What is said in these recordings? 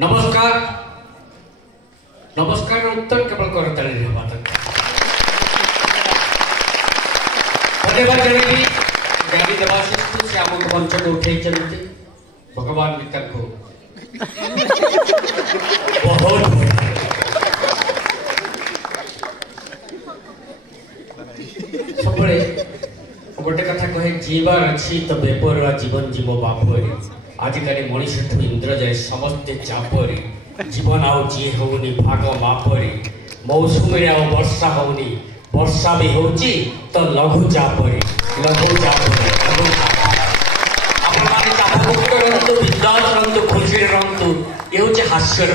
नमस्कार नमस्कार उत्तर केवल करताली हवा तक धन्यवाद देवी गाड़ी देवाशीष को से आमको मंच को उठे चलते भगवान मित्र को बहुत सबले गोटे कथा कहे जीवार अच्छी तो बेपरुआ जीवन जीव बापरे आजिकाली मनीष इंद्र जाए समस्ते चापरे जीवन आउ जी होनी भाग मापरे मौसुमी वर्षा होनी वर्षा भी होची तो लघु चापरे बिंदास रंतु खुशी रंतु ये हूँ हास्यर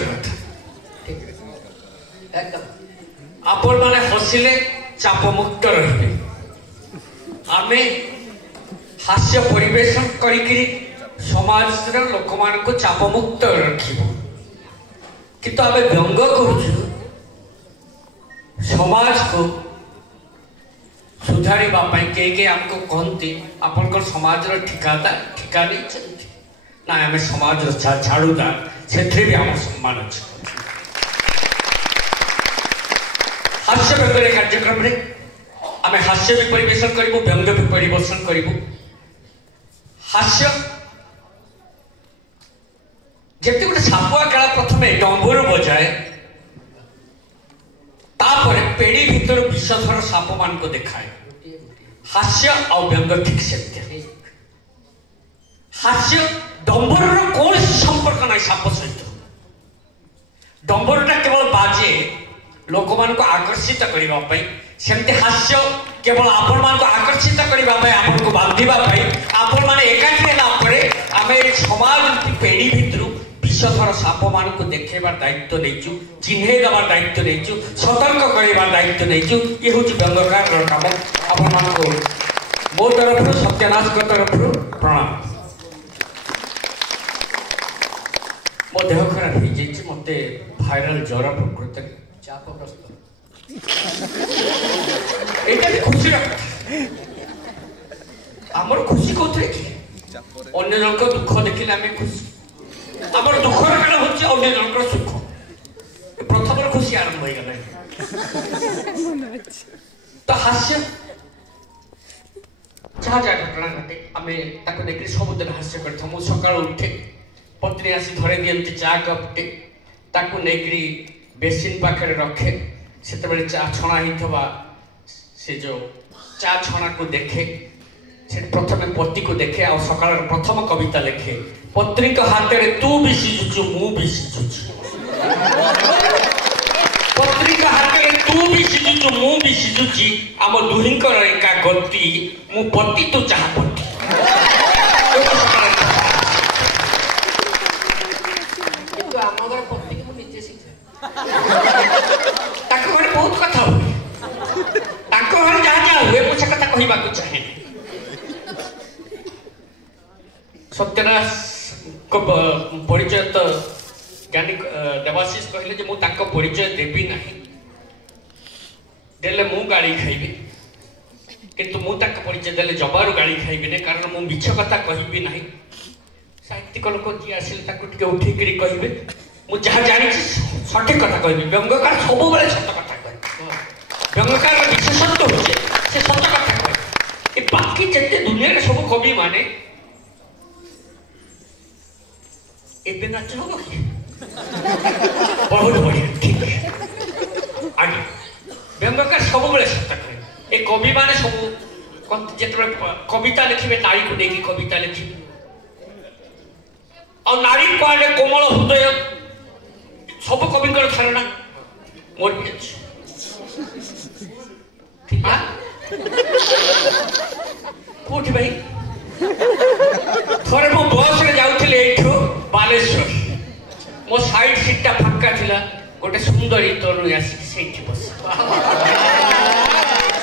कथा आपण माने हसिले चाप मुक्त रहिबे आमे हास्य परिवेशन करिकरी समाज लोक मान को चाप मुक्त रखिबो किंतु आमे व्यंग करूछु समाज को सुधारी बापाई के हमको कहती आपन समाज ठिकादार ठिका नहीं चलती ना आम समाज झाड़ूदार से भी आम सम्मान अच्छे हास्य व्यंग कार्यक्रम रे आम हास्य भी परिवेशन करूँ व्यंग भी परिवेशन करूँ हास्य जब गोटे सापुआ काला प्रथम डंबुर बजाए तापर पेड़ी भीतर विषधर साप मान को देखाए हास्य और व्यंग ठीक से हास्य डंबर कौन संपर्क ना साप सहित डंबरटा केवल बाजे लोक मान को आकर्षित करने सेमती हास्य केवल आपण मान को आकर्षित करने आपन को बांधिबा आपण माने एकाठी होला आमे समाज पेड़ी भीतर विषधर साप मान को देखेबार दायित्व नहींचु चिन्हे देवार दायित्व नहींचु सतर्क करार दायित्व नहींचु ये हूँ व्यंगकार काम आपण मान को मो तरफ सत्यानाश तरफ प्रणाम मो देह खराब हो जाए मत भाइराल ज्वर प्रकृत चापग्रस्त ये खुशी आमर खुशी कौन कि अन्य जन दुख देखिले आम खुशी आमर दुखर काल होची अन्य जनकर सुख प्रथम खुशी आरंभ हो गला तो हास्य जहाँ जहाँ घटना घटे आम ताको देखि सबुदिन हास्य करथो मु सकाळ उठे पत्नी आसी धरे दियंती चा कपटे ताको नेकरी बेसिन पाखरे रखे सेते बेले चा छणा हिथबा से जो चा छणा को देखे से प्रथम पति को देखे आ सकाळ प्रथम कविता लिखे पत्नी का हाथ रे तू भी सिजुचु मु भी सिजुचु पत्नी का हाथ रे तू भी सिजुचु मु भी सिजुची आम दुहिंकर एका गति मु पति तो चाह पति किंतु आमगर पति को निजे शिक्षा ताको घरे बहुत कथा हुए ताको घरे जा जा हुए मु से कथा कहिबा को चाहे सत्यनाश को परिचय तो ज्ञानी देवाशीष कहले जे मु ताको परिचय देबी नाही देले मु गाड़ी खाइबी किंतु मु ताको परिचय देले जबारु गाड़ी खाइबी ने कारण मु मिछ कथा कहिबी नाही साहित्यिक लोक जी आसिले ताको टिके उठी करी कहिबे मु जहा जानि सठिक कथा कहिबी व्यंगकार सब बेले सत्य कथा कहि व्यंगकार विशेषत्व होचे से सत्य कथा कहि ए बाकी जते दुनिया रे सब कवि माने एबे नाच होगा कि बहुत बढ़िया ठीक है आगे व्यंगकार सब बेले सत्य कहे ए कवि माने सब जेतबे कविता लिखिबे नारी को देखि कविता लिखिबे और नारी को आले कोमल हृदय सब कविंकर धारणा मोर भी अछि ठीक है कोठी भाई थोड़े मो बस रे जाउथिले एठो बालेश्वर मो साइड सीट टा फाक्का थिला गोटे सुंदरी तरुणी आसी सेठी बस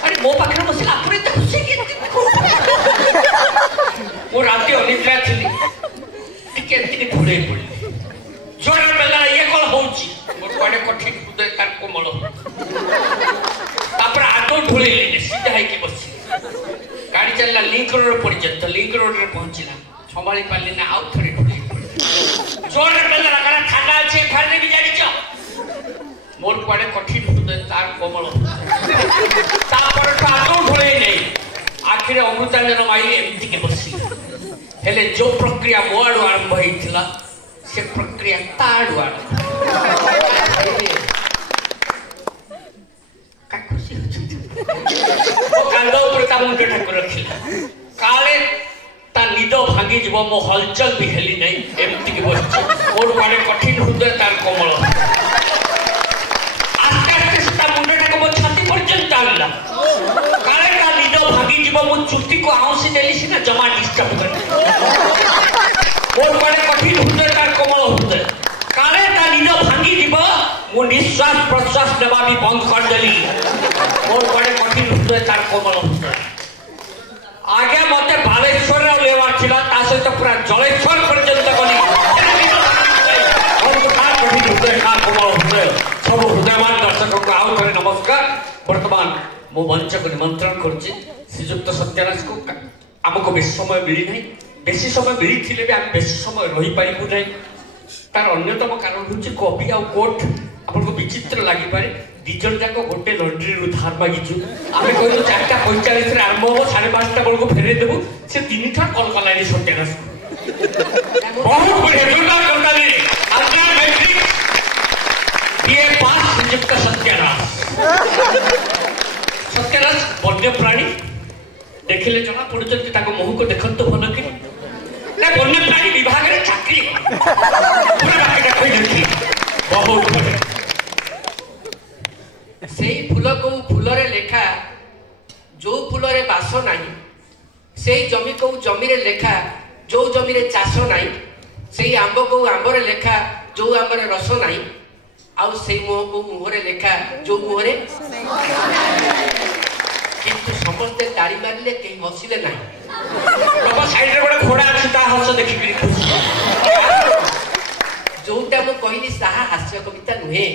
अरे मो पाखरे बसिला आपरे त खुशी के मो राती अनिद्रा थिली टिके टिके ढुले पड़ले जोर बेला ये कल होउची मोर कोडे कठी हृदय तार कोमल तापर आदो ढुले सीधा है कि बस गाड़ी चलला लिंक रोड पर्यंत लिंक रोड रे पहुंचला संभाली पाली ना आउ थोड़ी ढुले जोर बेला लगा ठाडा छे भाषा भी जान मोर कुआडे कठिन हृदय तार कोमल आदौ ढोले नहीं आखिर अमृतांजन माइली एमती के बसी हेले जो प्रक्रिया मो आड़ू आरंभ होता से प्रक्रिया ताड़ू खुशी कांद मुंड ठाकुर रखिला काले ता निद भांगी जीव मो हलचल भी हेली नहीं एमती की बस मोर कुआडे कठिन हृदय तार कोमल आस्ते आस्ते से मुंड ठाकुर मो छाती पर्यंत आनला काले ता निद भांगी जीव मो चुटी को आउसी देली सिना जमा डिस्टर्ब कर मोर कुआडे कठिन हृदय तार कोमल हृदय काले ता निद भांगी जीव मो निश्वास प्रश्वास देवा भी बंद कर देली मोर कुआडे कठिन हृदय तार कोमल हृदय आगे मत बालेश्वर लेवार छिला ता सहित पूरा जलेश्वर पर्यंत गली सब हृदयवान दर्शक को आउ थे नमस्कार वर्तमान मो मंच को निमंत्रण कर श्रीजुक्त सत्यराज को आमको बेसी समय मिली ना बेसी समय मिली भी आम बेसी समय रही पारू ना तार अन्यतम कारण हूँ कॉपी आउ कोट आपको विचित्र लगिपे दिज जाक गोटे लंड्री रू धार मागिचु आम कहलु 4:45 आरंभ हम 5:30 बेलू फेरे देवु से 3 थर कल कलानी सत्यराज बहुत श्रीजुक्त सत्यराज सत्यराज वन्य प्राणी देखिले जना पड़ुचंती मुह को देखत भल कि वन्य प्राणी विभाग में चाकरी बहुत बढ़िया से फूल को फूल रे लेखा जो फूल रे बास नहीं से जमी को जमी रे लेखा जो जमी रे चाष नहीं से आंब को आंब रे लेखा जो आंब रे रस नहीं आउ से मुह को मुह रे लेखा जो मुह रे किंतु समस्ते ताड़ी मारिले कहीं हसिले नहीं बाबा साइड रे गोटे घोड़ा अछि ता हस देखि खुशी जोटा मु कहली साहा हास्य कविता नुहे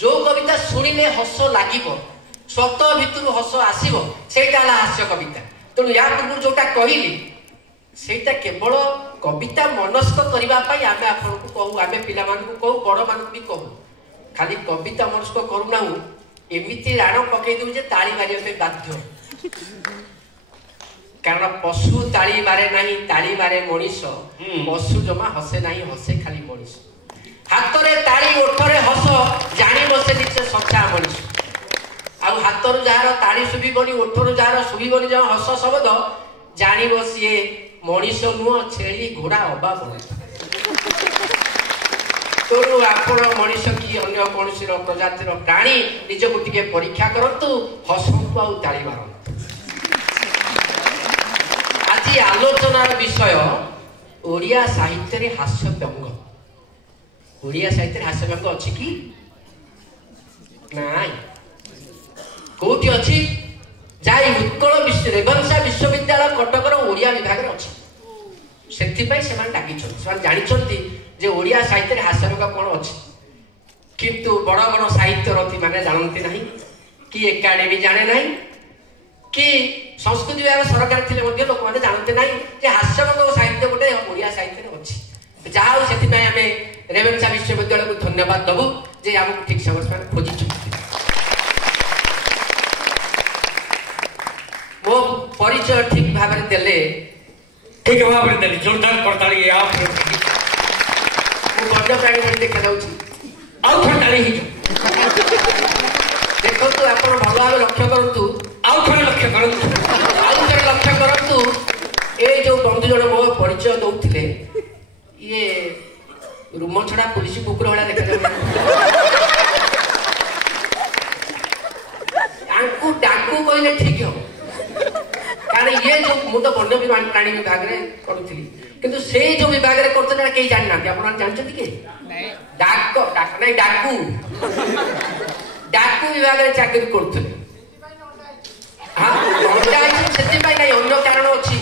जो कविता शुणिले हस लगे सत भितर हस आसो से हास्य कविता तेणु या पूर्व जोटा कहली सेटा केवल कविता मनस्क करने आम आपको कहू आम पिला कहू बड़ मान भी कहू खाली कविता मनस्क करूना एमती राण पकई दू ताली मारे बाध्य कारण पशु ताली मारे ना ताली मारे मनीष पशु जमा हसे ना हसे खाली मनीष हाथ में ताली ओठरे हस जानी बसे निचे सच्चा मनीष आउ हाथ जार ताली शुभनी ओठर जार शुभनी जहाँ हस शब्द जान सी मनीष नुह छेली घोड़ा अभाव तेणु आपण मनीष कि अन्य कौन प्रजातिर प्राणी निजक टे परीक्षा करतु हसतु आउ ताली मारतु आज आलोचनार विषय ओडिया साहित्य रे हास्य व्यंग ओडिया साहित्य हास्य व्यंग अच्छी कि नाई कोठी अच्छी जाई उत्कल रेभेन्सा विश्वविद्यालय कटकर ओडिया विभाग रे अच्छी सेथिपाई सेमान डाकिछन सेमान जानिछन्ती जे ओडिया साहित्य रे हास्य व्यंग कोन अच्छी किंतु बड़ बड़ साहित्य रथी माने जानती नहीं कि एकाडेमी जाने नहीं कि संस्कृति विभाग सरकार थिले मध्ये लोक माने जानते नहीं जे हास्य व्यंग साहित्य गोटे ओडिया साहित्य रे अच्छी जाओ सेथिपाई हमें रेभेन्सा विश्वविद्यालय को धन्यवाद दबु जे हमको ठीक समय खोजी मो परिचय ठीक भाव में देले ठीक भाव में देले जोरदार करताली आप वन्य प्राणी भली देखा जाउछि आउ थटाली ही देखो तो आपण भल भाव लक्ष्य करंतु आउ थरे लक्ष्य करंतु ए जो बंधु जण मो परिचय दउथिले ये रूम छड़ा पुलिस कुकुर वाला देखा जाउछि डाकू कहले ठीक हो कारण ये जो मुझे वन्य प्राणी विभाग में करूली किंतु से जो विभाग में करते कहीं जाना आप जानते कि डाक नहीं डाकू डाकू विभाग में चाकरी करुले हाँ लंडा से अन्य कारण अच्छी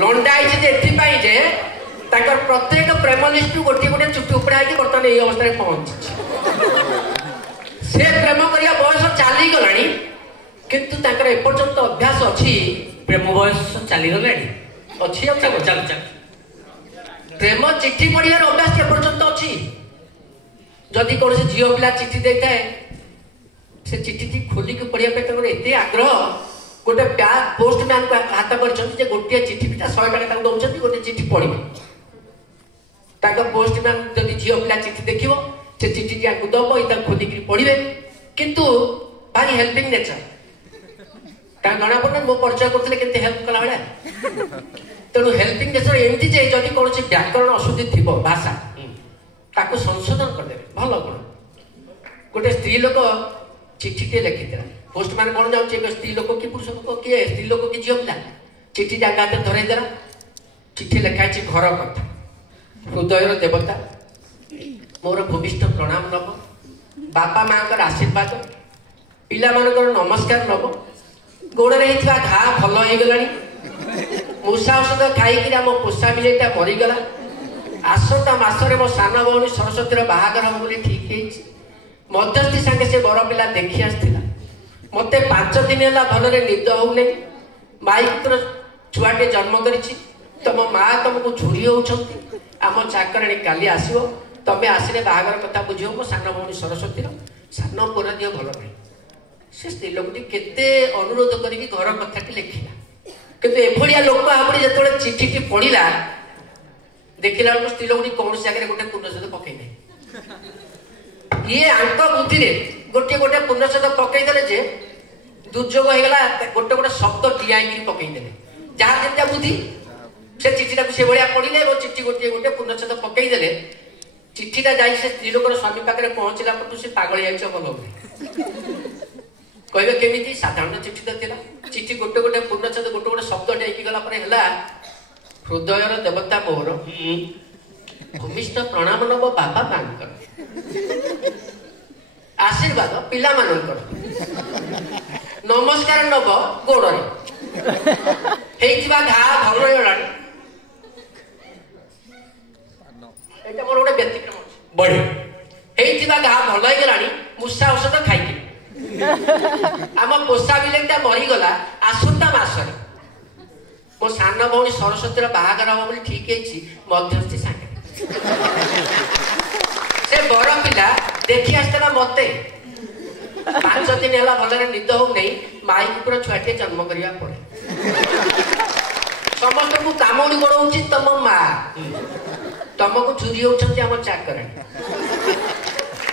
लंडा जे प्रत्येक प्रेम लिस्ट गोटे गोटे चुट्टी उपड़ा बर्तमान ये अवस्था पहुंची से प्रेम करने बयस चली गला किंतु एपर्यंत अभ्यास अच्छी प्रेम बयस चली गला अच्छी चल चल प्रेम चिठी पढ़ियार अभ्यास एपर्यंत अच्छी जदि कौन से झील पिला चिठी दे थाए से चिठी खोलिक पढ़िया एत आग्रह गोटे पोस्टमैन को हाथ कर गोटे चिठी 100 टका दौरान गोटे चिठी पढ़े पोस्टमैन जदि झील पिला चिठी देख से चिठी दब ये खोलिक पढ़े किंतु भारी हेल्पिंग नेचर जना पड़े मो परिचय करते हेल्प कला भाया तेणु हेल्पिंग नेचर एमती जे जदि कौन व्याकरण अशुद्धि थी भाषा ताको संशोधन करदे भल गुण गोटे स्त्री लोक चिठी लिखी पोस्टमैन कौन जाऊँ स्त्री लोक कि पुरुष लोक किए स्त्री लोक कि झील पिला चिठी जगह धरईदेला चिठी लिखाई घर कथा हृदय देवता मोर भूमिष्ठ प्रणाम नब बापा माँ आशीर्वाद पिला नमस्कार नब गोड़े घा भल हो गला मूषा औषध खाई आम पोषा बिलेटा मरीगला आसंता मासरे मो सान भौणी सरस्वती बाहागर हम बोली ठीक है मध्यस्थी सांगे से बर पिला देखी आसला मत 5 दिन है भलरे निद हो माई पुत्र छुआटे जन्म करी तुम माँ तुमको झुरी होती आम चाकराणी काली आसो तमें आसिले बाहागर कथा बुझ मो सान भौणी सरस्वती सान पुरा दिह भल नहीं से स्त्री लोकटी केते अनुरोध करी घर कथाटी लिखिला किंतु एभलिया लोक आपड़ी जो चिठी पढ़ला देखला स्त्री लोकटी कौन जगह गोटे पूर्णछेद पकई ये आंक बुद्धि गोटे गोटे पूर्णछेद पकईदे जे दुर्योग होगा गोटे गोटे शब्द डिआई पकईदे जहाँ जमीन बुद्धि से चिठीटा से भाया पढ़ले और चिठी गोटे गोटे पूर्णछेद पकईदे चिठीटा जा स्त्री लोकर स्वामी पाखे पहुंचला पटू से पागल भल कहे केमी साधारण चिठी तो थी चिठी गोटे गोटे पूर्णछेद गोटे गोटे शब्द डेकी गला हृदय देवता मोर भूमिष्ठ प्रणाम नब बाबा मां आशीर्वाद पिला मानकर नमस्कार नब गोड़े घा भल रहा मोर गोटे व्यतिक्रम बढ़ी घा भल होगा मूषा औषध खाई आम पोषा बिलेटा मरीगला आसंता मासरे मो सान भौणी सरस्वती बाहागर हम बोली ठीक है मध्यस्थी सांगे से बर पिला देखी आसला मत 5 दिन है भलरे निद हो नहीं माई पुरा छुआटे जन्म करने पड़े समस्त को कामुड़ी गोड़ तुम माँ तुमको झुरी होती आम चाकराणी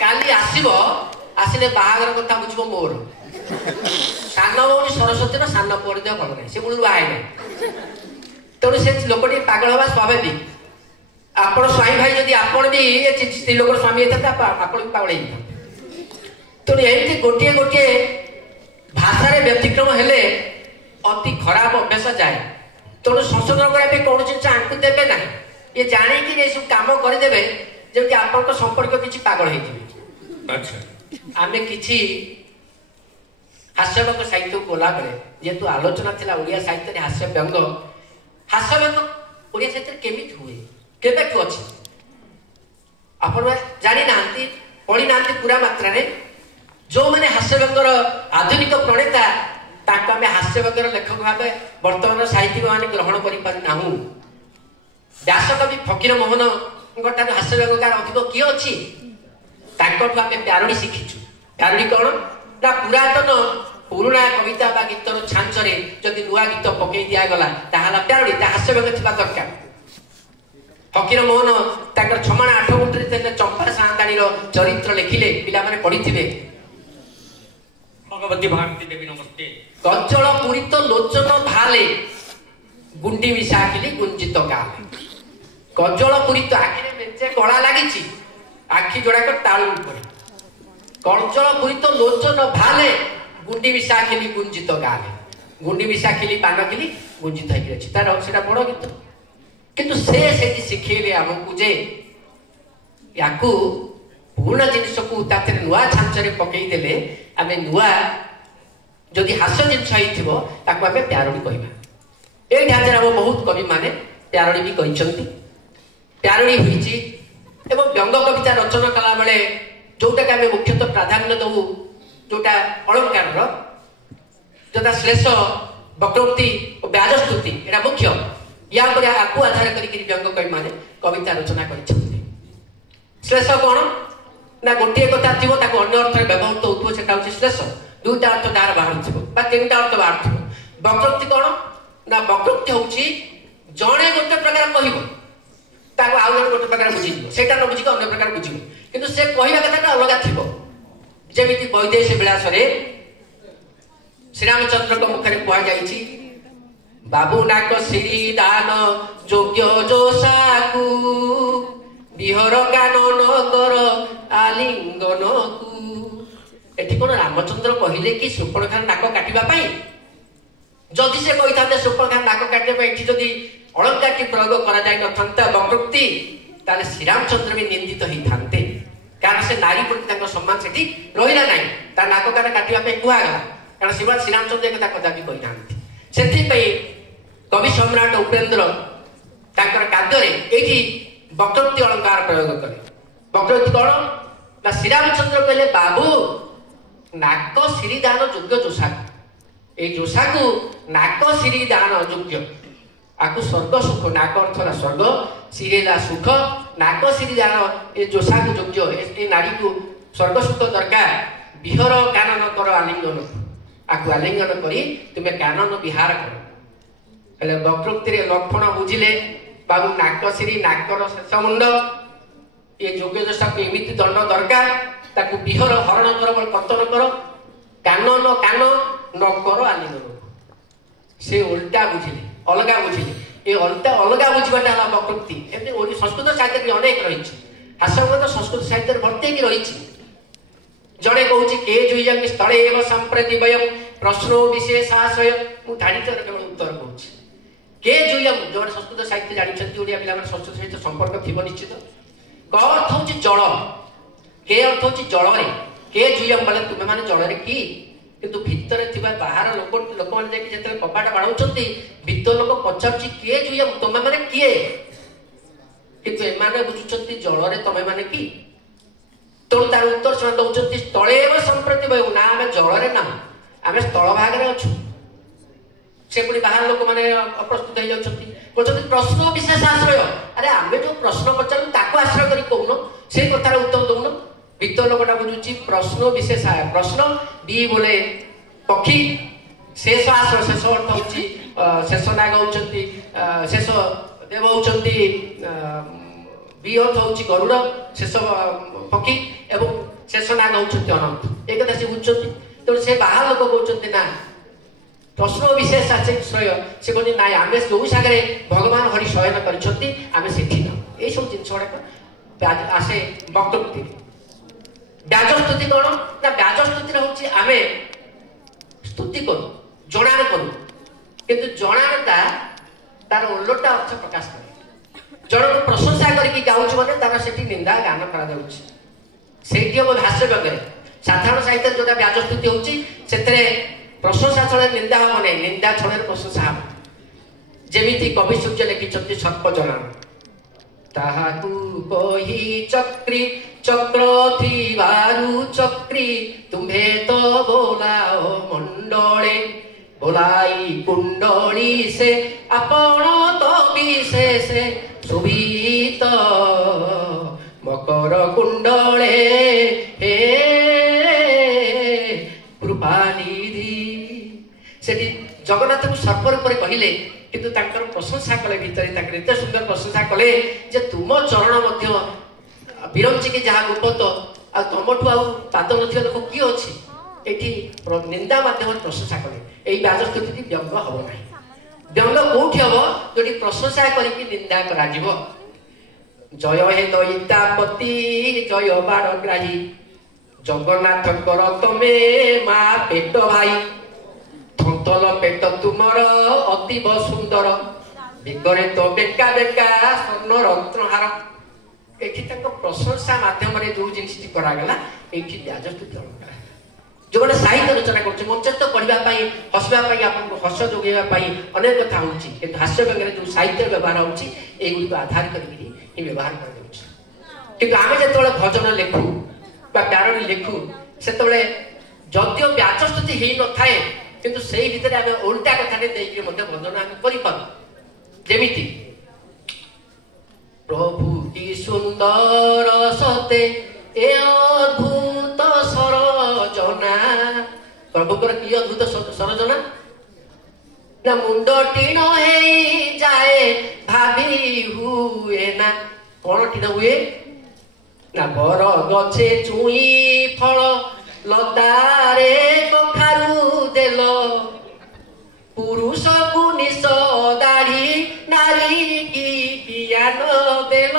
काली आसब आसिले बाहागर कथा बुझ मोर सान भौणी सरस्वती सान पुअर देह भल नहीं से मूल बाहे तेणु से लोकटी पागल हवा स्वाभाविक आपण स्वामी भाई जदि आपण भी स्त्री लोक स्वामी होता आपण भी पागल तेणु एमती गोटे गोटे भाषा व्यतिक्रम हेले अति खराब अभ्यास जाए तेणु संशोधन करने कौन जिन आंकु देवे ना ये जाणी सब कम करदे जमी आपण संपर्क किसी पागल हो आम कि हास्य व्यंग साहित्य को गला बेले जेहेतु आलोचना थी ओडिया साहित्य हास्य व्यंग ओडिया साहित्य केमी हुए केबेठू अच्छी आपण जानी ना पढ़ी ना पूरा मात्रा जो मैंने हास्य व्यंगर आधुनिक प्रणेता आम हास्य व्यंगर लेखक भाव बर्तमान साहित्यिक मैंने ग्रहण कर व्यास कवि फकीर मोहन हास्य व्यंगकार अधिक किए अच्छी आम प्यारणी शिखीचु प्यारणी कौन ना पुरातन पुराणा कविता बा गीतर छांचरे जदि नुआ गीत पकई दिगला प्यारणी हास्य व्यंग थी दरकार फकीर मोहन ताकर 6-8 गुंठे चंपा सान्ताणी चरित्र लिखिले पिला माने पढ़ी भगवती भारती देवी नमस्ते कज्जल पूरित लोचन भाले गुंडी मिशाखिली गुंजित गाले कज्जल पूरित आखिरे मेचे कला लगी आखि जोड़ाक तालू पड़े कज्जल पूरित लोचन भाले गुंडी मिशाखिली गुंजित गाले गुंडी मिशाखिली पानखिली गुंजित होगी तार से बड़ गीत किंतु से शिखेले आमको जे याकू पुराणा जिनस को नुआ छांचरे पकईदेले आम नुआ जदि हास्य जिन आम प्यारणी कहवा ये ढांचार आम बहुत कवि माने प्यारणी भी कहते प्यारणी हुई व्यंग कविता रचना कला बेले जोटा कि आम मुख्यतः प्राधान्य दऊ जोटा अलंकार जोटा श्लेष वक्रोक्ति और व्याजस्तुति यहाँ मुख्य या आपको आधार करके व्यंग कवि माने कविता रचना କରିଛନ୍ତି। श्लेष कौन ना गोटे कथा थी अन्य अर्थ व्यवहृत होता श्लेष दुईटा अर्थ तार बाहर थोड़ा तीन अर्थ बाहर थो। वक्रोक्ति कौन ना वक्रोक्ति हूँ जड़े गोटे प्रकार कह आउ जन गोटे प्रकार बुझे से न बुझिक अन्य प्रकार बुझ कि से कहवा कथा अलग थी जमी वैदेश विलास श्रीरामचंद्र मुखे कहुई बाबू नाक श्री दान योग्य जोशाकू विहर कानन कर आलिंगन को एठी कोन रामचंद्र कहले कि सुपर्णखा नाक काटिबा जदि से कही था सुपर्णखा नाक काटिबा एठी जदि अलंकार प्रयोग करा जाय नथंता वक्रोक्ति ताले श्रीरामचंद्र भी निंदित ही थांते कारण से नारी प्रति सम्मान सेठी रहिला नाही ता नाक कान काटिबा पे कुआ गला कारण शिवराज श्रीरामचंद्र एक कथा भी कही थांते सेठी पे कवि सम्राट उपेंद्र ताकर काव्य रे एठी वक्रोक्ति अलंकार प्रयोग करे। वक्रोक्ति कौन ना श्रीरामचंद्र कहले बाबू नाक श्रीदान योग्य जोशा ये जोशा को नाक श्रीदान योग्य आपको स्वर्ग सुख नाक अर्थ स्वर्ग श्रीला सुख नाक श्रीदान ये जोशा को योग्य ये नारी को स्वर्ग सुख दरकार विहर कानन कर आलिंगन आपको आलिंगन करी तुम्हें कानन विहार कर वक्रोक्ति लक्षण बुझिले बाबू नाक श्री नाकर शेष मुंड ये योग्य जोशा को एमती दंड दरकार ताकू विहर हरण कर पतन कर कानन कान न कर आलिंगन से उल्टा बुझिले अलगा बुझिले ये उल्टा अलगा बुझाटा है वक्रोक्ति एमती संस्कृत साहित्य भी अनेक रही हास्यगत संस्कृत साहित्य भर्ती की रही जड़े कहूँ के जुईजंग स्थले एवं संप्रति वयम प्रश्नो विशेषाशय मुझे केवल उत्तर कहूँ के जुईजंग जो संस्कृत साहित्य जानते ओडिया पिला संस्कृत सहित संपर्क थी निश्चित क अर्थ हूँ जल के अर्थ हूँ जल के जुईजंग बोले तुम्हें मैंने जल कि किंतु भितर थिबा बाहर लोक मैंने जाके कपाट बाड़ाउछंती भितर लोक पचार किए जुईजंग तुम्हें मैंने किए किंतु एमाने बुझुछंती जल रे तुम्हें मैंने कि तेणु तार उत्तर से दौरान स्थले संप्रति वयु ना आम जल रे ना आम स्थल भाग अच्छु से पुणी बाहर लोक मैंने अप्रस्तुत हो जाती प्रश्न विशेष आश्रय अरे आम जो प्रश्न पचारू ताको आश्रय कर कौन से कथार उत्तर दौन भीतर लोकटा बुझुची प्रश्न विशेष प्रश्न बी बोले पक्षी शेष आश्रय शेष अर्थ हूँ शेष नाग होती शेष देव होती बी अर्थ हूँ गरुड़ शेष पक्षी एवं शेष नाग होती अनंत एक कथा से बुझुंट तेणु से बाहर लोक कहते ना प्रश्न विशेष आश्रय से कहते ना आम जो सागर भगवान हरि शयन करें सेठी न यही सब जिन गुड़ाक आसे वक्रोक्ति व्याजस्तुति कौन ना व्याजस्तुति हूँ आम स्तुति करूँ जनान करूँ किंतु जनानटा तार ओलटा अर्थ प्रकाश करे जन को प्रशंसा करके गाँच मैंने तार से निंदा गान कर हम भाष्य व्यंगे साधारण साहित्य जोटा व्याजस्तुति होती प्रशंसा छड़े निंदा हम नहीं निंदा छड़े प्रशंसा हम जमी कवि सूर्य लिखिं सर्प जनान ताहाकू कही चक्री चक्र थीबारु चक्री तुम्हे तो बोलाओ मंडले बोलाई कुंडली से आपण तो विशेष सुभित मकर कुंडले हे कृपानिधि से जगन्नाथ को सर्प रूप कहले किंतु तांकर प्रशंसा कले भितर एत सुंदर प्रशंसा कले जे तुम चरण मध्य विरंची के जहाँ गुपत आ तुमठू आद नथिबा देखो किए अच्छी एठी निंदा माध्यम प्रशंसा कले यही व्याजस्तुति व्यंग हम ना व्यंग कौटी हम जो प्रशंसा करके निंदा करा जय हे दैतापति जय बारग्राही जगन्नाथ कर तमे मा पेट भाई थंतल पेट तुमर अतीब सुंदर बेगरे तो बेका बेका स्वर्ण रत्नहार एठी प्रशंसा माध्यम जो जिन करागला ये व्याजस्तुति अलंकार जो मैंने साहित्य रचना कर मंच पढ़ापी हसवाई आपको हस जोगेवाई अनेक कथा हो हास्य व्यंगे जो साहित्य व्यवहार होगुड़ी आधार कर व्यवहार कर आम जो भजन लिखु प्यारणी लिखु से जदिव व्याजस्तुति हो न थाए किंतु से भितर आम उल्टा कथा भजन आम कर प्रभु की सुंदर सते ए अद्भुत सरजना प्रभुकर की अद्भुत सरजना ना मुंड टीण हे जाए भाभी हुए ना कौन टीण हुए ना बर गछे चुई फल लतारे कखारु देल पुरुष को निश दाढ़ी नारी की पियान देल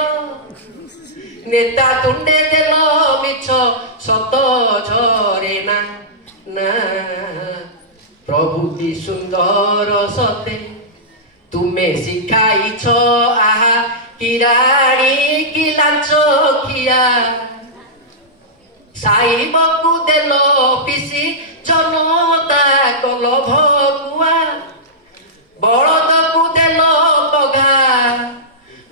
नेता तुंडे देल मिछ सत झरे ना ना प्रभु की सुंदर सते तुम्हें शिखाई छ आहा किराणी की लाच खिया साइबकु देल पिसी जनता कल भगुआ बलदकु देल पघा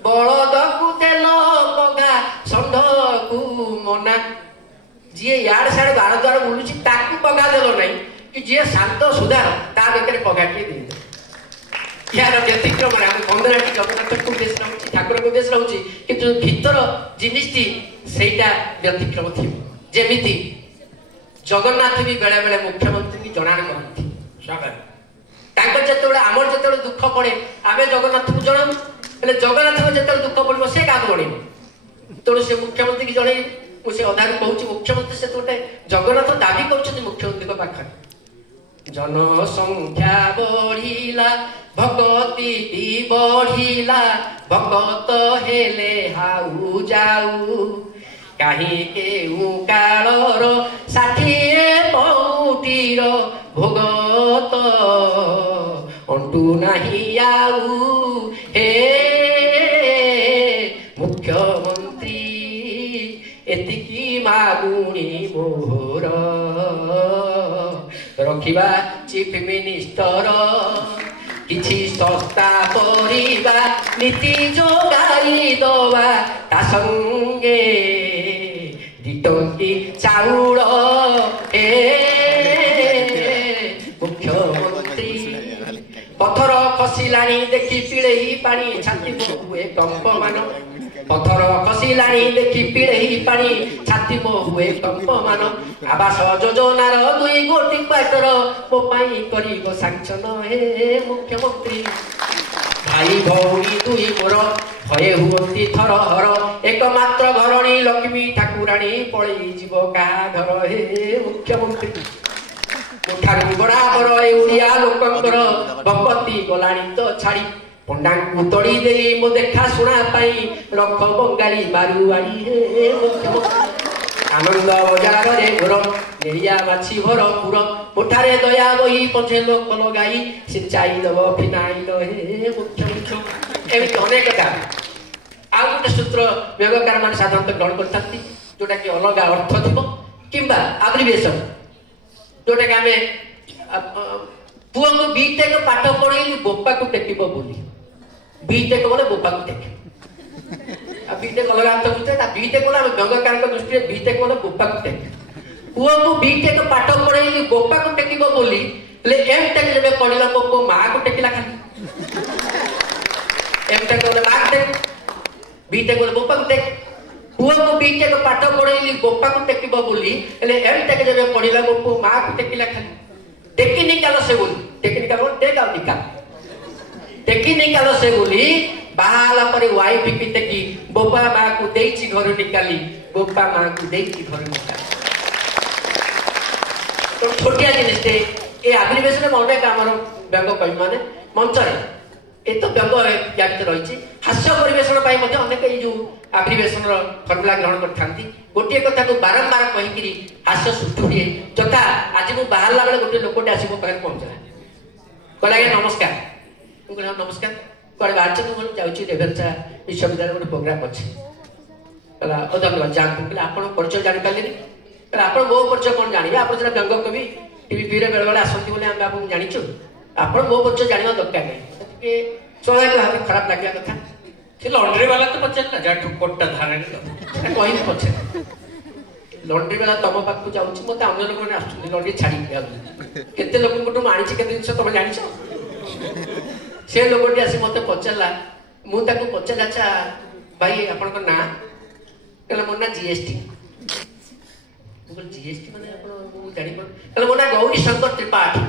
बलदकु देल पघा षंढकु मना जी यार साढ़े 12 द्वार बुलुची ताकू पघा देल नहीं कि जी शांत सुधार ता बेकर पघाटी दे यार व्यतिक्रम आम बंदनाटी जगन्नाथ को उद्देश्य रही ठाकुर को उद्देश्य रही कि भीतर जिनिसटी सेटा व्यतिक्रम थी जेमिति जगन्नाथ भी बेले बेले मुख्यमंत्री की जनाण करती आमर जो दुख पड़े आम जगन्नाथ को जनाऊ हेल्ले जगन्नाथ को जो दुख पड़ो से क्या जन तेणु से मुख्यमंत्री की जन मुझे अधार कहूँ मुख्यमंत्री से गोटे जगन्नाथ दाबी कर मुख्यमंत्री पाखे जनसंख्या बढ़िला भगती भी बढ़िला भगत हेले हाउ जाऊ कहीं केउ कालर 60 पौटीर भोगत अंटू नहीं आऊ हे मुख्यमंत्री एतिकी मागुणी मोर रखिबा चीफ मिनिस्टर किछि सस्ता परिबा नीति जोगाई दवा ता संगे टंकी चाउल हे मुख्यमंत्री पथर खसिलाणी देखी पिड़ेही पानी छाती हुए कंपमान पथर खसिलाणी देखी पिड़ेही पानी छाती हुए कंपमान आवास योजनार 2 कोटी क्वार्टर मो पाई करिगो सांक्शन हे मुख्यमंत्री भाई भौणी 2 मोर भये हुअंती थर हर एकमात्र घरणी लक्ष्मी ठाकुराणी पलि जीव का घर हे मुख्यमंत्री ठारू बराबर ए उड़िया लोकंकर बपति गलाणी तो छाड़ी पंडा को तड़ी दे मो देखा सुना पाई रख बंगाली बारुआड़ी हे मुख्यमंत्री आनंद बजार रे घर नेरिया माछी भरपुर मुठारे दया बही पछे लोक लगाई सिंचाई दब फिनाइल हे मुख्यमंत्री एमती अनेक काम आ गोटे सूत्र व्यवकार मान साधारणतः ग्रहण करथांती जोटा कि अलग अर्थ थिबो किंबा एब्रिविएशन जोटा कि आमे पुओ को बीटेक पाठ पढेली बोपा को टेकिबो बोली बीटेक बोले बोपा को टेक आ बीटेक अलग अर्थ बुझते ता बीटेक बोले आमे व्यवकार को दृष्टि बीटेक बोले बोपा को टेक पुओ को बीटेक पाठ पढेली बोपा को टेकिबो बोली ले एमटेक जेबे पढिला को मां को टेकिला खाली एमटेक बोले मां टेक बीटेक बोले बोपा को टेक पुओ को बीटेक पाठ पढेली बोपा को टेकिबो बोली ले एमटेक जेबे पढिला को मां को टेकिला खाली टेक्निकल से बोली टेक्निकल बोल टेक आउट निकाल टेक्निकल से बोली बाहाला परे वाइफ की टेकी बोपा मां को देइची घर निकाली बोपा मां को देइची घर निकाली तो छोटिया जिनिस टे ए एग्रीवेशन में अनेक आमर व्यंग कवि माने मंच रे ए तो व्यंग या भीतर रही हास्य परिवेशन पाई मध्य अनेक ए जो एग्रीवेशन रो फॉर्मूला ग्रहण करथांती गोटे कथा को बारंबार कहिकिरी हास्य सृष्टि हुए जथा आज मु बाहरला बेले गोटे लोकटे आसी मो पाखे पहुंचला कहला के नमस्कार मु कहला नमस्कार कोडे बाच मु जाउची रेवेन्सा विश्वविद्यालय गोटे प्रोग्राम अछि कहला ओ धन्यवाद जान कहला आपण परिचय जानि पाले कहला आपण मो परिचय कोन जानिबे आपण जरा व्यंग कवि टीवी रे बेले बेले आसंती बोले हम आपन जानिछु आपण मो परिचय जानिबा दरकार नै के स्वाभाविक भाबे खराब लाग्या कथा से लॉन्ड्री वाला तो पचल जा कोट्टा धारे कहि पछे लॉन्ड्री वाला तम पाक को जाउची मते अन्य लोक ने आसुली लॉन्ड्री छाडी गया केते लोक को मानी छी केते दिन तम जानि छ से लोकटी आसी मते पचला मु ताको पचला चा ଭାଇ ଆପଣଙ୍କ ନାଁ? କହିଲେ ମୋ ନାଁ GST। ମୁଁ କହିଲି GST ମାନେ ଆପଣ ମୁଁ ଜାଣିପାରୁନି। କହିଲେ ମୋ ନାଁ ଗୌରୀ ଶଙ୍କର ତ୍ରିପାଠୀ।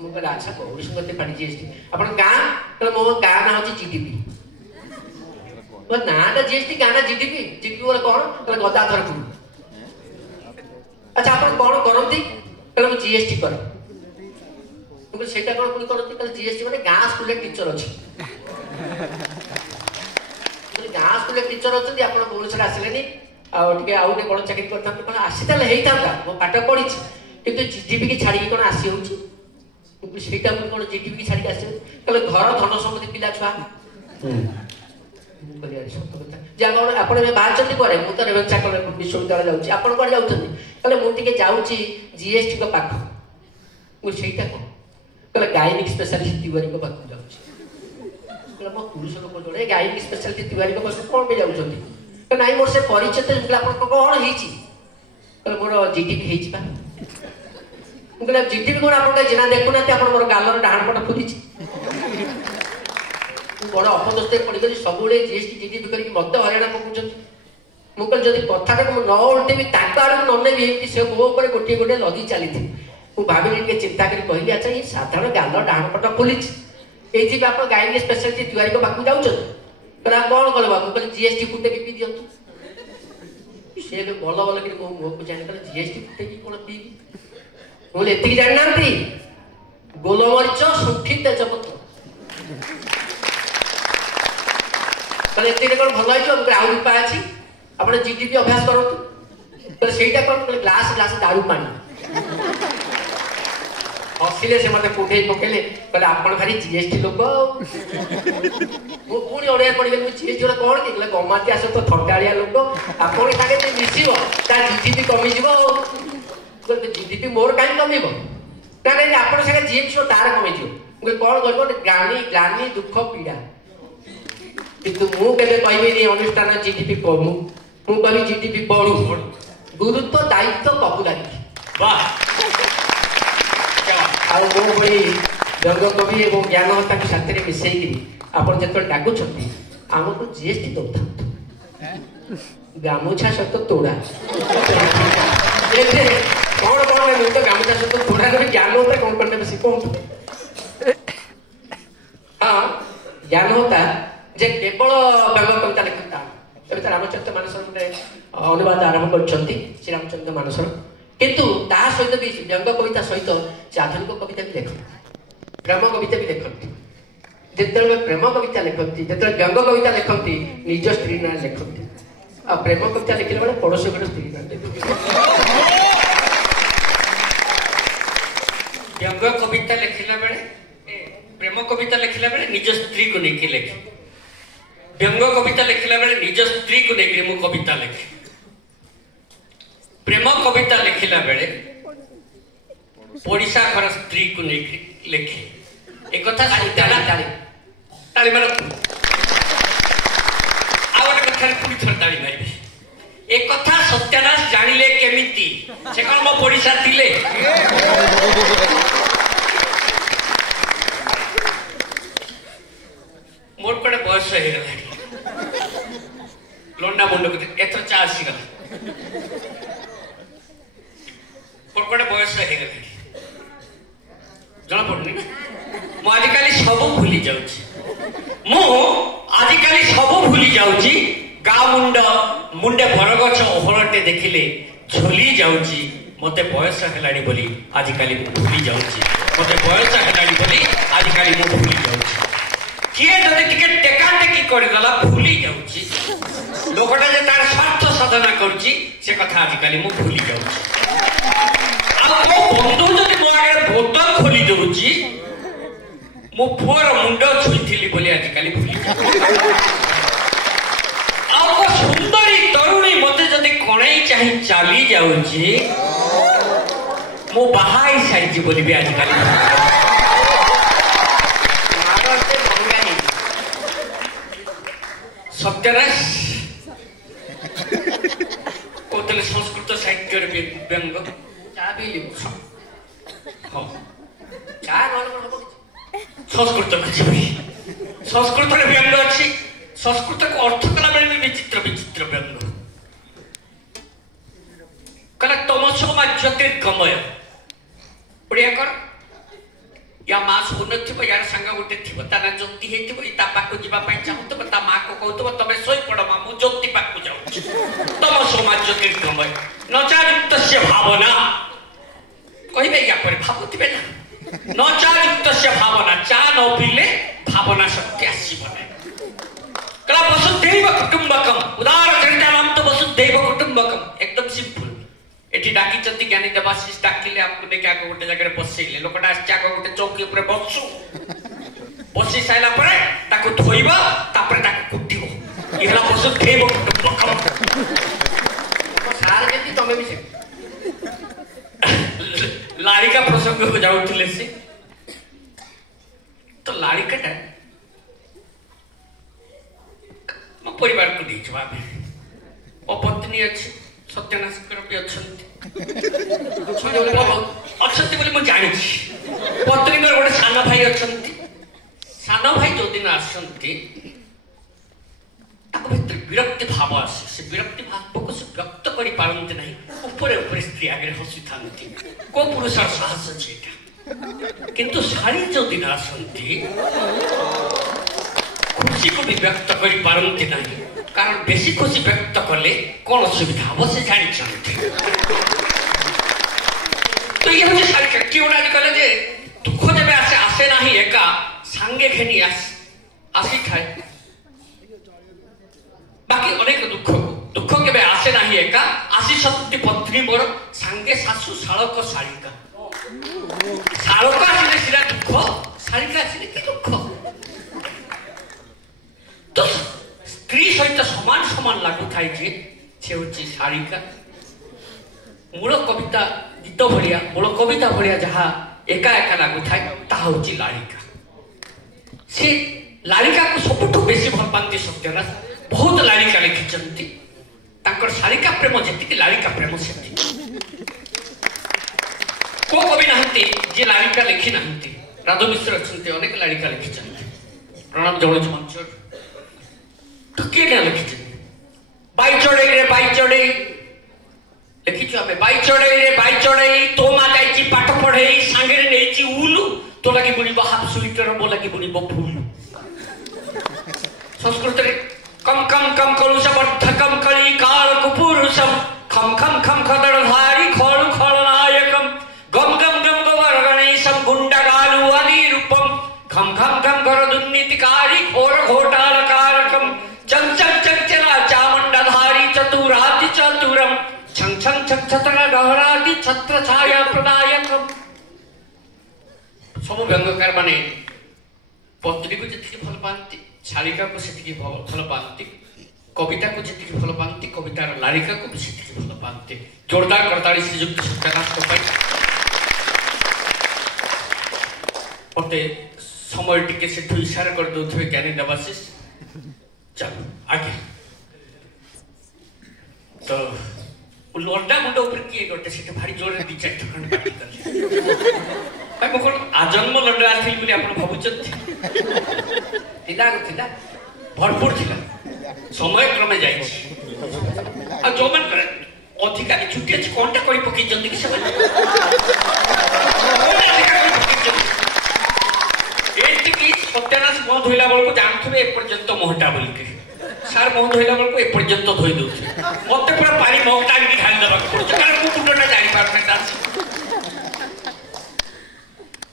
ମୁଁ କହିଲି ଆଚ୍ଛା ଗୌରୀ ଶଙ୍କର ତ୍ରିପାଠୀ GST। ଆପଣଙ୍କ ଗାଁ? କହିଲେ ମୋ ଗାଁ ନାଁ ହଉଛି GDP। ନାଁଟା GST ଗାଁ ନା GDP। GDP ବୋଲେ କଣ? କହିଲେ ଗଦାଧର ଗୁରୁ। ଆଚ୍ଛା ଆପଣ କଣ କରନ୍ତି? କହିଲେ ମୁଁ GST କରେ। ମୁଁ କହିଲି ସେଇଟା କଣ ପୁଣି କରନ୍ତି? କହିଲେ GST ମାନେ ଗାଁ ସ୍କୁଲରେ ଟିଚର ଅଛି। ଗାଁ ସ୍କୁଲରେ ଟିଚର ଅଛନ୍ତି, ଆପଣ ଭୁବନେଶ୍ୱର ଆସିଲେନି ଆଉ ଟିକେ ଆଉ ଗୋଟେ ବଡ଼ ଚାକିରି କରିଥାନ୍ତି। କଣ ଆସିତାହେଲେ ହେଇଥାନ୍ତା, ମୁଁ ପାଠ ପଢିଛି, କିନ୍ତୁ GDP କି ଛାଡ଼ିକି କଣ ଆସି ହଉଛି? ସେଇଟା ପୁଣି କଣ GDP କି ଛାଡ଼ିକି ଆସିବ? କହିଲେ ଘର ଧନ ସମ୍ପତ୍ତି ପିଲା ଛୁଆ। ସତ କଥା ଯେ ଆପଣ ଏବେ ବାହାରିଛନ୍ତି କୁଆଡେ? ମୁଁ ତ ରେଭେନ୍ସା ବିଶ୍ୱବିଦ୍ୟାଳୟ ଯାଉଛି। ଆପଣ କୁଆଡେ ଯାଉଛନ୍ତି? କହିଲେ ମୁଁ ଟିକେ ଯାଉଛି GST ଙ୍କ ପାଖ। ମୁଁ ସେଇଟା କଣ? କହିଲେ ଗାଇନିକ ସ୍ପେଶାଲିଷ୍ଟ ତିୱାରୀଙ୍କ ପାଖକୁ ଯାଉଛି। ମୋ ପୁରୁଷ ଲୋକ ଜଣେ ଗାଇନିକ ସ୍ପେଶାଲିଷ୍ଟ ତିୱାରୀଙ୍କ ପାଖକୁ କଣ ପାଇଁ ଯାଉଛନ୍ତି? ନାଇଁ ମୋର ସେ ପରିଚିତ। ଆପଣଙ୍କ କଣ ହେଇଛି? କହିଲେ ମୋର GDP ହେଇଛି ବା। ମୁଁ କହିଲେ GDP କଣ ଆପଣ ଜିନା ଦେଖୁନାହାନ୍ତି? ଆପଣ ମୋର ଗାଲର ଡାହାଣ ପଟ ଫୁଲିଛି। ବଡ ଅପଦସ୍ତରେ ପଡିଗଲି, ସବୁବେଳେ GST GDP କରିକି ମତେ ହଇରାଣ ପକଉଛନ୍ତି। ମୁଁ କହିଲି ଯଦି କଥାଟାକୁ ମୁଁ ନ ଓଲଟେଇବି, ତାଙ୍କ ଆଡକୁ ନ ନେବି, ଏମିତି ସେ ମୋ ଉପରେ ଗୋଟିଏ ଗୋଟିଏ ଲଦି ଚାଲିଥିବି। ମୁଁ ଭାବିଲି, ଟିକେ ଚିନ୍ତା କରି କହିଲି, ଆଚ୍ଛା ଏଇ ସାଧାରଣ ଗାଲ ଡାହାଣ ପଟ ଫୁଲିଛି, ଏଇଥିପାଇଁ ଆପଣ ଗାଇନିକ ସ୍ପେଶାଲିଷ୍ଟ ତିୱାରୀଙ୍କ ପାଖକୁ ଯାଉଛନ୍ତି? କହିଲେ କଣ କଲ ବାବୁ? ମୁଁ କହିଲି GST ଫୁଟେକି ପିଇ ଦିଅନ୍ତୁ। ସେ ଏବେ ଭଲ ଭଲ କରି ମୋ ମୁହଁକୁ ଜାଣି କହିଲେ GST ଫୁଟେକି କଣ ପିଇବି? ମୁଁ କହିଲି ଏତିକି ଜାଣିନାହାନ୍ତି? ଗୋଲମରିଚ, ଶୁଣ୍ଠି, ତେଜପତ୍ର। କହିଲେ ଏତିକି କଣ ଭଲ ହେଇଯିବ? ମୁଁ କହିଲି ଆଉ ଉପାୟ ଅଛି, ଆପଣ GDP ଅଭ୍ୟାସ କରନ୍ତୁ। କହିଲେ ସେଇଟା କଣ? କହିଲେ ଗ୍ଲାସ ଗ୍ଲାସ ଦାରୁ ପାଣି। ହସିଲେ ସେ, ମତେ କୁଣ୍ଢେଇ ପକେଇଲେ, କହିଲେ ଆପଣ ଭାରି GST ଲୋକ ଆଉ। ମୁଁ ପୁଣି ଅଡିଆ ପଡିଗଲି, ମୁଁ GST କଣ କି? କହିଲେ ଗମାତିଆ ସହିତ ଥଟାଳିଆ ଲୋକ, ଆପଣ ସାଙ୍ଗେ ଯେ ମିଶିବ ତା GDP କମିଯିବ ଆଉ। GDP ମୋର କାହିଁକି କମିବ? ନା ନାଇଁ ଆପଣ ସାଙ୍ଗେ ଯିଏ ମିଶିବ ତାର କମିଯିବ। ମୁଁ କହିଲି କଣ କରିବ? ଗ୍ଲାନି ଦୁଃଖ ପୀଡା। କିନ୍ତୁ ମୁଁ କେବେ କହିବିନି ଅନୁଷ୍ଠାନ GDP କମୁ, ମୁଁ କହିବି GDP ବଢୁ। ଗୁରୁତ୍ୱ, ଦାୟିତ୍ୱ, ପପୁଲାରିଟି। ଆଉ ମୋ ଭଳି ବ୍ୟଙ୍ଗ କବି ଏବଂ ଜ୍ଞାନ ତାକୁ ସାଥିରେ ମିଶେଇକି ଆପଣ ଯେତେବେଳେ ଡାକୁଛନ୍ତି, ଆମକୁ GST ଦଉଥାନ୍ତୁ। ଗାମୁଛା ସହିତ ତୋଡ଼ା। କଣ କଣ ମୁଁ ତ ଗାମୁଛା ସହିତ ତୋଡ଼ା କରି ଜ୍ଞାନ ହତା କଣ କରିଦେବେ ସେ କୁହନ୍ତୁ। ହଁ, ଜ୍ଞାନ ହତା ଯେ କେବଳ ବ୍ୟଙ୍ଗ କବିତା ଲେଖନ୍ତା। ଏବେ ତ ରାମଚରିତ ମାନସର ଗୋଟେ ଅନୁବାଦ ଆରମ୍ଭ କରିଛନ୍ତି, ଶ୍ରୀରାମଚନ୍ଦ୍ର ମାନସର। କିନ୍ତୁ ତା ସହିତ ବି ବ୍ୟଙ୍ଗ କବିତା ସହିତ ସେ ଆଧୁନିକ କବିତା ବି ଲେଖନ୍ତି, ପ୍ରେମ କବିତା ବି ଲେଖନ୍ତି। ଯେତେବେଳେ ପ୍ରେମ କବିତା ଲେଖନ୍ତି, ଯେତେବେଳେ ବ୍ୟଙ୍ଗ କବିତା ଲେଖନ୍ତି, ନିଜ ସ୍ତ୍ରୀ ନାଁ ଲେଖନ୍ତି। ଆଉ ପ୍ରେମ କବିତା ଲେଖିଲା ବେଳେ ପଡୋଶୀ ଘର ସ୍ତ୍ରୀ ନାଁ ଲେଖନ୍ତି। ବ୍ୟଙ୍ଗ କବିତା ଲେଖିଲା ବେଳେ, ପ୍ରେମ କବିତା ଲେଖିଲା ବେଳେ ନିଜ ସ୍ତ୍ରୀକୁ ନେଇକି ଲେଖେ। ବ୍ୟଙ୍ଗ କବିତା ଲେଖିଲା ବେଳେ ନିଜ ସ୍ତ୍ରୀକୁ ନେଇକି ମୁଁ କବିତା ଲେଖେ। ପ୍ରେମ କବିତା ଲେଖିଲା ବେଳେ ପଡ଼ିଶା ଘର ସ୍ତ୍ରୀକୁ ନେଇକି ଲେଖେ। ଏକଥା ତାଳି ମାର। ଆଉ ଗୋଟେ କଥାରେ ପୁଣି ଥରେ ତାଳି ମାରିବେ। ଏକଥା ସତ୍ୟନାଶ ଜାଣିଲେ କେମିତି? ସେ କଣ ମୋ ପଡ଼ିଶା ଥିଲେ? ମୋର କୁଆଡେ ବୟସ ହେଇଗଲାଣି, ଲଣ୍ଡା ମୁଣ୍ଡକୁ ଏଥର ଚା ଆସିଗଲା। ମୋର କୁଆଡେ ବୟସ ହେଇଗଲାଣି ଜଣା ପଡୁନି। ମୁଁ ଆଜିକାଲି ସବୁ ଭୁଲି ଯାଉଛି। ଗାଁ ମୁଣ୍ଡେ ବରଗଛ ଓହଳଟେ ଦେଖିଲେ ଝୁଲି ଯାଉଛି। ମତେ ବୟସ ହେଲାଣି ବୋଲି ଆଜିକାଲି ମୁଁ ଭୁଲି ଯାଉଛି। କିଏ ଯଦି ଟିକେ ଟେକା ଟେକି କରିଦେଲା ଭୁଲି ଯାଉଛି। ଲୋକଟା ଯେ ତାର ସ୍ୱାର୍ଥ ସାଧନା କରୁଛି ସେ କଥା ଆଜିକାଲି ମୁଁ ଭୁଲି ଯାଉଛି। ଆଉ ମୋ ବନ୍ଧୁ ଯଦି ମୋ ଆଗରେ ବୋତଲ ଖୋଲି ଦଉଛି, ମୋ ପୁଅର ମୁଣ୍ଡ ଛୁଇଁଥିଲି ବୋଲି ଆଜିକାଲି ଭୁଲି ଯାଉଛି। ଆଉ ମୋ ସୁନ୍ଦରୀ ତରୁଣୀ ମତେ ଯଦି କଣେଇ ଚାହିଁ ଚାଲି ଯାଉଛି, ମୁଁ ବାହା ହେଇ ସାରିଛି ବୋଲି ବି ଆଜିକାଲି ସତ୍ୟନାଶ କହୁଥିଲେ ସଂସ୍କୃତ ସାହିତ୍ୟରେ ବ୍ୟଙ୍ଗ। ସଂସ୍କୃତରେ ବ୍ୟଙ୍ଗ ଅଛି, संस्कृत को अर्थ कला बेले भी विचित्र विचित्र व्यंग कहला तमसोमा ज्योतिर्गमय बढ़िया कर या माँ शोन थी यार सांग गोटे थी ता ना ज्योति होता पाक जावाई चाहूब ता माँ को कहूब तुम शोई पड़ माँ मु ज्योति पाक जाऊँ तमसोमा ज्योतिर्गमय नचायुक्त से भावना कहे या भावुवे ना नचायुक्त से भावना चा न पीले भावना शक्ति आसब ना कला वसुधैव कुटुंबकम उदार चरिता नाम तो वसुधैव कुटुंबकम एकदम सिंपल एठी डाकी चंती ज्ञानी देवाशीष डाकिले आपको ने क्या गोटे जगह बसैले लोकटा आछ आगो गोटे चौकी ऊपर बसु बसी साइला परे ताको धोइबो तापर ताको कुटिबो इहला वसुधैव कुटुंबकम सार जेती तमे भी से लाड़िका प्रसंग को जाउथिले से तो लाड़िकाटा मो परिवार को दी जवाब ओ पत्नी अछि सत्यनाशकर भी अच्छी बोली मुझे जानी पत्नी गोटे सान भाई अच्छा सान भाई जो दिन आसती विरक्ति भाव आसे से विरक्ति भाव को से व्यक्त कर पारती ना ऊपर ऊपर स्त्री आगे हसी था को पुरुषर साहस अच्छे किंतु शाड़ी जो दिन आसती खुशी को भी व्यक्त कर पारती ना कारण बेसी खुशी व्यक्त कले कौन असुविधा हम से जानी तो ये हूँ सारी किड़ा कले जे दुख जब आसे आसे ना एका सांगे घेनी आसी थाए बाकी अनेक दुख के आसे ना एका आसी शक्ति पत्नी मोर सांगे शाशु शाड़क शालिका शाड़क आसिले सीधा दुख शालिका आसिले कि दुख तो स्त्री सहित समान समान लागू थाई जे होची शालिका मूल कविता गीत भरिया मूल कविता भरिया जहाँ एका एका लागू थाए ताहा होची लाड़िका से लाड़िका को सबुठु बेसी भल पाती सत्यनाथ बहुत लाड़िका लिखिचंती तांकर शालिका प्रेम जेतिकी लाड़िका प्रेम सेति को कवि नाहंती जे लाड़िका लिखि नाहंती राधो मिश्र अछंती अनेक लाड़िका लिखिचंती प्रणब जवळ मंच तो किए क्या लिखी बाई चढ़ई रे बाई चढ़ई लिखी आम बाई चढ़ई रे बाई चढ़ई तो माँ जाइए पाठ पढ़ई सांगे नहीं उलू तो लगे बुणब हाफ स्वेटर मो लगे बुणब फूल संस्कृत रे कम कम कम कलुष वर्धकम कली काल कुपुरुषम खम खम खम खदड़धारी खड़ु खलनायकम गम गम गम गोवर गणेशम गुंडगालु अली रूपम खम खम खम घर दुर्नीतिकारी घोर घोटालकारकम चंचल चंचला चामुंडधारी चतुराति चतुरम छं छं छं छत्र गहराति छत्र छाया प्रदायकम सब व्यंगकार माने पत्नी को जितकी भल पाती शालिका को सेतिकी भल पाती कविता को जितकी भल पाती कवितार लाड़िका को भी सेतिकी भल पाती जोरदार करताली श्रीयुक्त सत्यनाथ को पाई मते समय टिके से इशारा कर दउथबे ज्ञानी देवाशीष चलो आगे तो लंडा मुंड ऊपर किए गोटे से भारी जोर दी चार खंड काटी कर भाई मो कोन आजन्म लंडा आथि बोली आपण भाबुचत थिला भरपूर थिला समय क्रमे जाई आ जो मन करे अधिकारी छुट्टी अछि कोनटा करी पकी जल्दी कि सब सत्यानाश मुह धोला बेलू जानते एपर्यंत मोहटा बोल के सार मुह धोला बेलू एपर्यंत धोई दौर मत पूरा पानी महटा आगे ढाली देवा पड़े मुंडा जानी पारे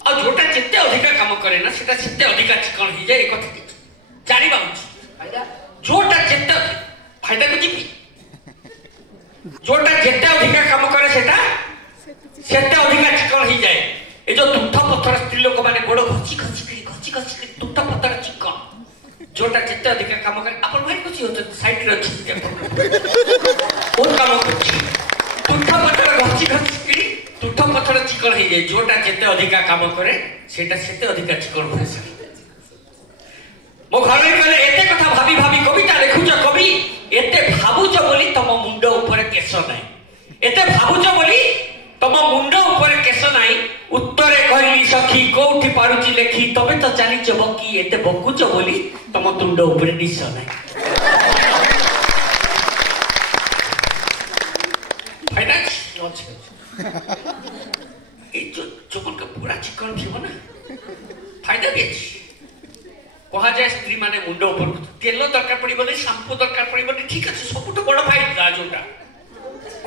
और जोटा जिते अधिका काम करे ना सेटा सेते अधिका चिकन हो जाए एक जानी जोटा जिते फायदा को जीवी जोटा जिते अधिका काम करे सेटा सेते अधिका चिकन हो जाए ये जो तुठ पत्थर स्त्री लोक मैंने गोड़ घसी घसी घसी तुठ पत्थर चिकन जोटा जिते अधिका काम करे अपन भाई खुशी होते साइड रे अच्छी बहुत काम करछि तुठ पत्थर घसी घसी तुठ पत्थर चिकन हो जाए जोटा जिते अधिका काम करे सेटा सेते अधिका चिकन होय सके मो घर कहले एते कथा भाबी भाबी कविता लिखुछ कवि एते भाबुछ बोली तम मुंड ऊपर केस नाही एते भाबुछ बोली तम मुंड ऊपर केस नाही उत्तरे कहली सखी कोठी पारुची लेखी तबे ତ ଚାଲିଛ ବକି ଏତେ ବକୁଛ ବୋଲି ତମ ତୁଣ୍ଡ ଉପରେ ନିଶ ନାହିଁ फायदा चोपन पूरा चिकन थी ना फायदा भी अच्छी कह जाए स्त्री माने मुंड ऊपर तेल दरकार पड़े शांपू दरकार पड़े ठीक अच्छे सब बड़ फायदा जोटा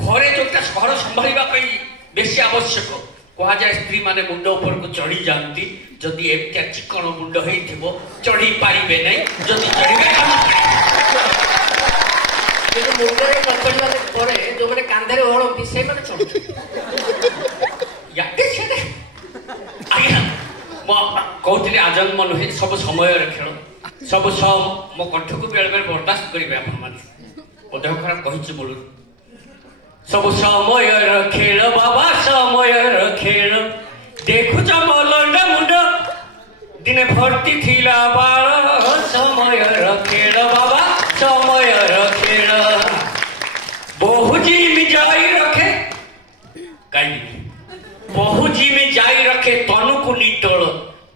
घरे जोटा घर संभाळा बेसी आवश्यक कह जाए स्त्री माने मुंड ऊपर को चढ़ी जाती जदि एमती चिकन मुंड हो चढ़ी पारे नहीं जदि चढ़े मुंडे चढ़ा जो मैंने कांधे ओढ़ती से आज्ञा कहते आजन्म नुहे सब समय खेल सब मो कंठ को बेले बेले बर्दाश्त करेंगे आपण मैंने मो देह खराब कही मूल सब समय खेल बाबा समय खेल देखुच मलंड मुंड दिने भर्ती थिला बाल समय खेल बाबा समय खेल बहुजी में जाई रखे कहीं बहुजी में जाई रखे तनु को निटोल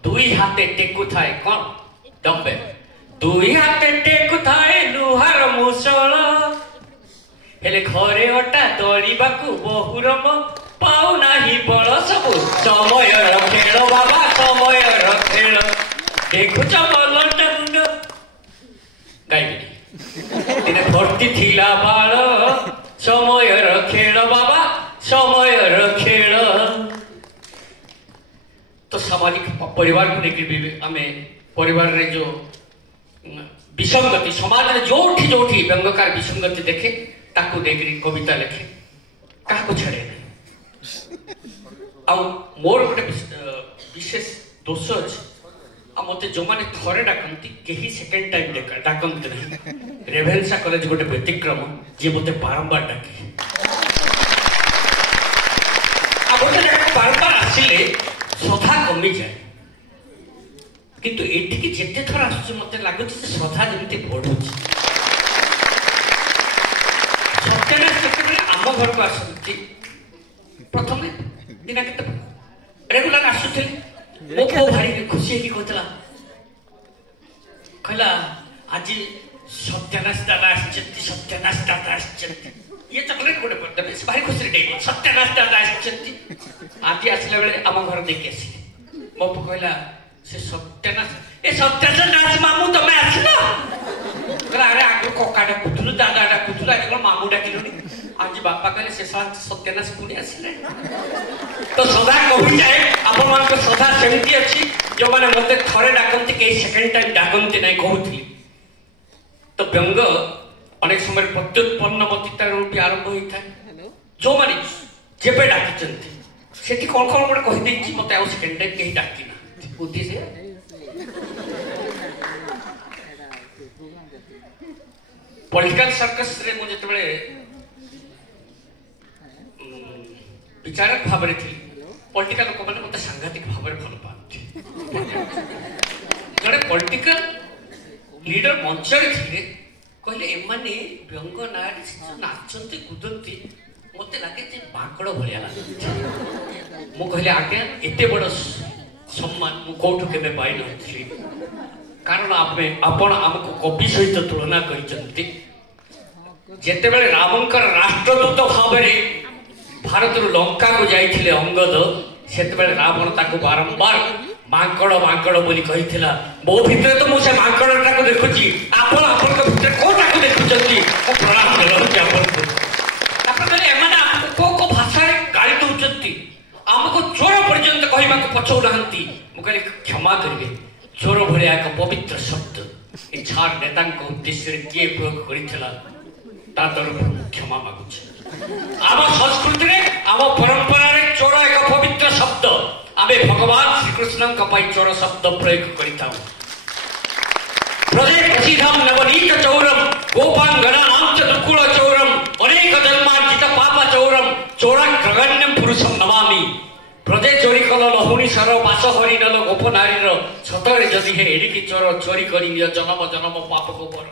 दुई हाथे टेकु थाए कौन दम्बे दुई हाथे टेकु थाए लुहार मुसळ हेले घरे अटा दळिबाकू बहुरम पाउ नाही बळ सब समय खेल बाबा समय खेल देखुच मलंड मुंड गाइबी दिने भर्ती थिला बाल समय खेल बाबा समय खेल तो सामाजिक परिवार को लेकर आम परिवार रे जो विसंगति समाज में जोठी जोठी व्यंगकार विसंगति देखे ताकू देकर कविता लिखे क्या छाड़े मोर गोटे विशेष दोष अच्छे मत जो मैंने थरे डाकती कहीं सेकेंड टाइम डाकती ना रेभेन्सा कॉलेज गोटे व्यतिक्रम जी मत बारंबार डाके गोटे जगह बारंबार आसिले श्रद्धा कमी जाए किंतु एटिकी जेते थर आसुची मते लागुची से श्रद्धा जेमती बढ़ुची सत्यनारायण केतबेले आम घर को आसुची प्रथम दिन केते रेगुलर आसुथिले मो को भारी खुशी की कहतला कहला आज सत्यनारायण दादा आसचंती ये चॉकलेट गोटे पड़ते भारी खुशी रे सत्यनारायण दादा आसचंती आज आसला बेले आम घर देखि आसिले मो कहला से सत्यनारायण मामू तमें आसल अरे आगे कका डाकुलु दादा डाकुलु आज मामू डाकिलुनी आज बापा कहले से सत्यनारायण पुणी आसिले तो सदा कही जाए आपण मान श्रद्धा सेमती अच्छी जो मैंने मत थरे डाकती कई सेकेंड टाइम डाकती ना कहती तो व्यंग अनेक समय प्रत्युत्पन्नमतिता भी आरंभ होता है जो मैंने जेबे डाकी से कौन कौन गोटे कहीदे मत आउ सेकेंड टाइम कहीं डाकी ना बुद्धि से पॉलिटिकल सर्कस रे मुझे जेतबेले विचारक भाव में थी पॉलिटिकल लोक मैंने मत सांघातिक भाव में भल पाती जड़े पॉलिटिकल लीडर मंचर थे कहले एमाने व्यंग ना नाचती कूदती मत लगे माकड़ भाया लगे मु कहले आज्ञा एते बड़ सम्मान मु कौटू केबे पाई नथि कारण आपण आमको कवि सहित तुलना करिसंती जेतेबेले रामंकर राष्ट्रदूत भाव में भारत लंका को जाइथिले अंगद सेतेबेले रावण ताको बारंबार मांकड़ मांकड़ बोली कहिथिला मो भितर तो मु से मांकड़टा को देखुची आपण को भितर कोटा को देखुचंती ओ प्रणाम करूची आपण को आपण कहले एमाने को भाषा रे गाली दउचंती आमको चोर पर्यंत कहबा को पछौ रहंती मु कहले क्षमा करिवे चोर भलिया एक पवित्र शब्द ए झाड़ नेता को उद्देश्य रे के प्रयोग करिथिला ता तरफ क्षमा मागुची आम संस्कृति रे आम परंपरा रे चोर एक पवित्र शब्द आमे भगवान श्री कृष्ण का पाई चोर शब्द प्रयोग करिता प्रदे प्रसिद्धम नवनीत चौरम गोपांगनानां च दुकुल चौरम अनेक जन्मार्जित पाप चौरम चौराग्रगण्यम पुरुषम नमामि प्रदे चोरी कल लहुणी सर बास हरिनल गोप नारीर छतरे जदि हे एडिकी चोर चोरी करी जन्म जन्म पाप को पर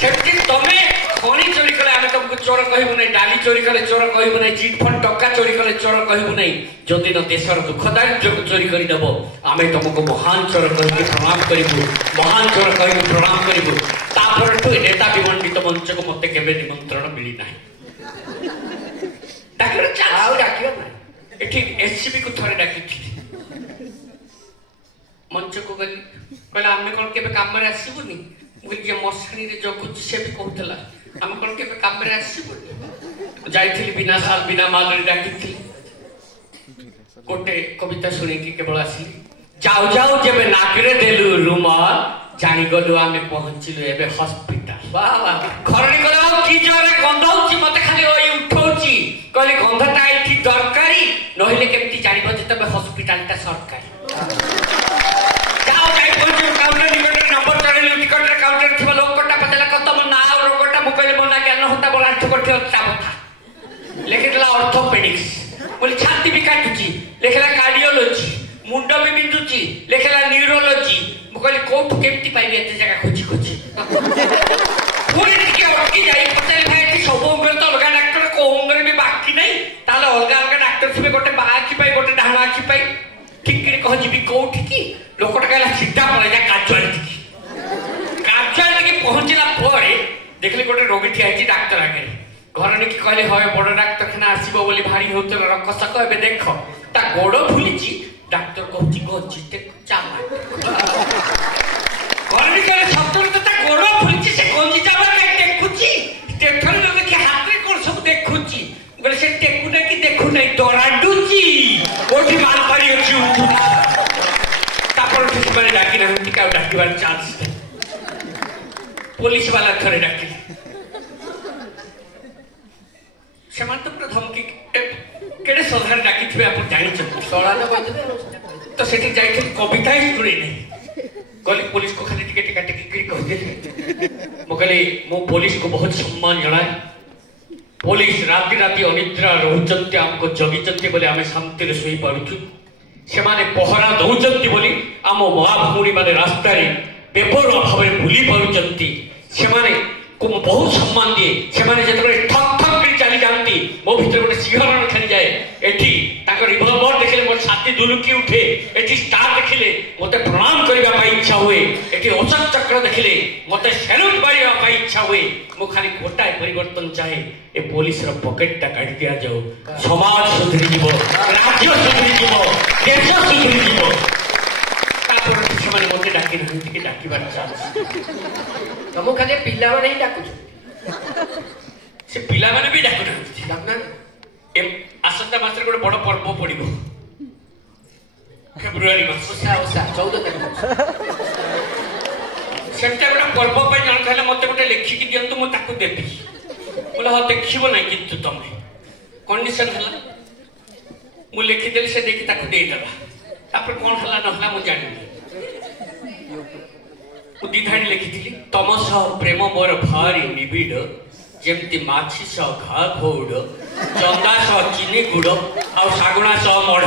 सेफ्टी तमे खणी चोरी कले आमे तुमको चोर कहबू नहीं, डाली चोरी कले चोर कहबू नहीं, चिट फंड टक्का चोरी कले चोर कहबू नहीं। जो दिन देशर दुख दारिद्र्य को चोरी कर देव आम तुमको महान चोर कह प्रणाम करूँ, महान चोर कह प्रणाम करूँ। तापर नेता विमंडित मंच को मत के निमंत्रण मिली ना एससीबी को थोड़े डाकी मंच को गली कहला आम कौन के काम आसबुनि मुझे मशाणी जगुच से भी कहला आम कौन के काम आसबुनि जाइली बिना साल बिना माल डाकी गोटे कविता शुणिकी केवल आसली जाऊ जाऊ जब नाकरे देलु रुमाल जानी गलु आमे पहुंचिलु एबे हॉस्पिटल। वाह वाह खरणी कला की जरे गंधाउची मते खाली ओई उठौची कहले गंधाटा एठी दरकारी नहिले केमती जानिबो जे तबे हॉस्पिटलटा सरकारी। जाऊ जाई पहुंचु काउंटर निकट नंबर चढ़ेलु टिकट रे काउंटर थिबा लोकटा पतला कतम ना रोगटा मुकले मना ज्ञान होता बोला ठुकट होता बथा लेखिला ऑर्थोपेडिक्स बोली छाती भी काटुची लेखिला कार्डियोलॉजी मुंड भी बिंदुची लेखिला न्यूरोलॉजी मुकले कोठ केमती पाइबे एते जगह खोजी खोजी पूरी टिके अटकी जाई पटेल भाई कि सब उंगर तो अलगा डॉक्टर को उंगर भी बाकी नहीं ताले अलगा अलगा डॉक्टर थिबे गोटे बाकी पाई गोटे डाहना आखी पाई ठीक करे कह जीबी कोठ की लोकटा कहला सीधा पळे जा काचुआलिटी की पहुंचला परे देखले गोटे रोगी ठिया है डॉक्टर आगे घर ने की कहले होय बड़ डाक्तरखाना आसीबो बोली भारी होतल रकसक एबे देख ता गोड़ फुलिची डाक्टर कहची गचिते चामा घर ने कहले सत्तर तो ता गोड़ फुलिची से गंजी चामा काई देखुची टेथर ने देखि हाथ रे कोन सब देखुची बोले से टेकुना की देखु नहीं डराडुची ओठी मार पारी अछि उठु तापर ठीक माने डाकी ना टिका डाकीबार चांस पुलिस वाला थरे डाकी सेमान तो धमकी केड़े सधार डाकी थे आप जानी सड़ा तो सेठी जाई कविता ही शुणी नहीं गली पुलिस को खाली टिके टिका टिकी कह दे मो कहली मो पुलिस को बहुत सम्मान जनाए पुलिस राति राति अनिद्रा रोचंती हमको जगिचंती बोले आमे शांति रे सोई पारुछु सेमाने पहरा दउचंती बोली आम मां भौणी माने रास्ता रे बेपरवा भाव भूली पारुचंती सेमाने को बहुत सम्मान दिए सेमाने जेतबे ठक ठक कर चली जानती मो भीतर गोटे सिंहरण खेली जाए एठी ताकर रिवॉल्वर देखले मोर छाती दुलुकी उठे एठी स्टार देखले मते प्रणाम करबा पाई इच्छा हुए एठी अशोक चक्र देखले मते सैल्यूट मारिबा पाई इच्छा हुए मो खाली गोटाए परिवर्तन चाहे ए पुलिस रो पॉकेट टा काट दिया जाओ समाज सुधरी जीवो राज्य सुधरी जीवो देश सुधरी जीवो तापर सेमाने मते डाकी नहंती के डाकीबार चांस तुम खाली पिला नहीं डाकु से पिला माने भी डाकु डाकना एम आसंता मासरे गोटे बड़ पर्व पड़िबो फेब्रुआरी मास ओसा ओसा 14 तारिख सेटा गोटे पर्व पे जन कहले मते गोटे लेखि कि दियंतु मो ताकु देबी बोले ह देखिबो नै किंतु तमे कंडीशन हला मु लेखि देली से देखि ताकु देई देला तापर कोन हला न हला मु जानि दी धाड़ी लिखी तम सह प्रेम मोर भारी निबिड़ जेमती माछी सह घा घौड़ चंदा सह चीनी गुड़ आ सागुणा सह मढ़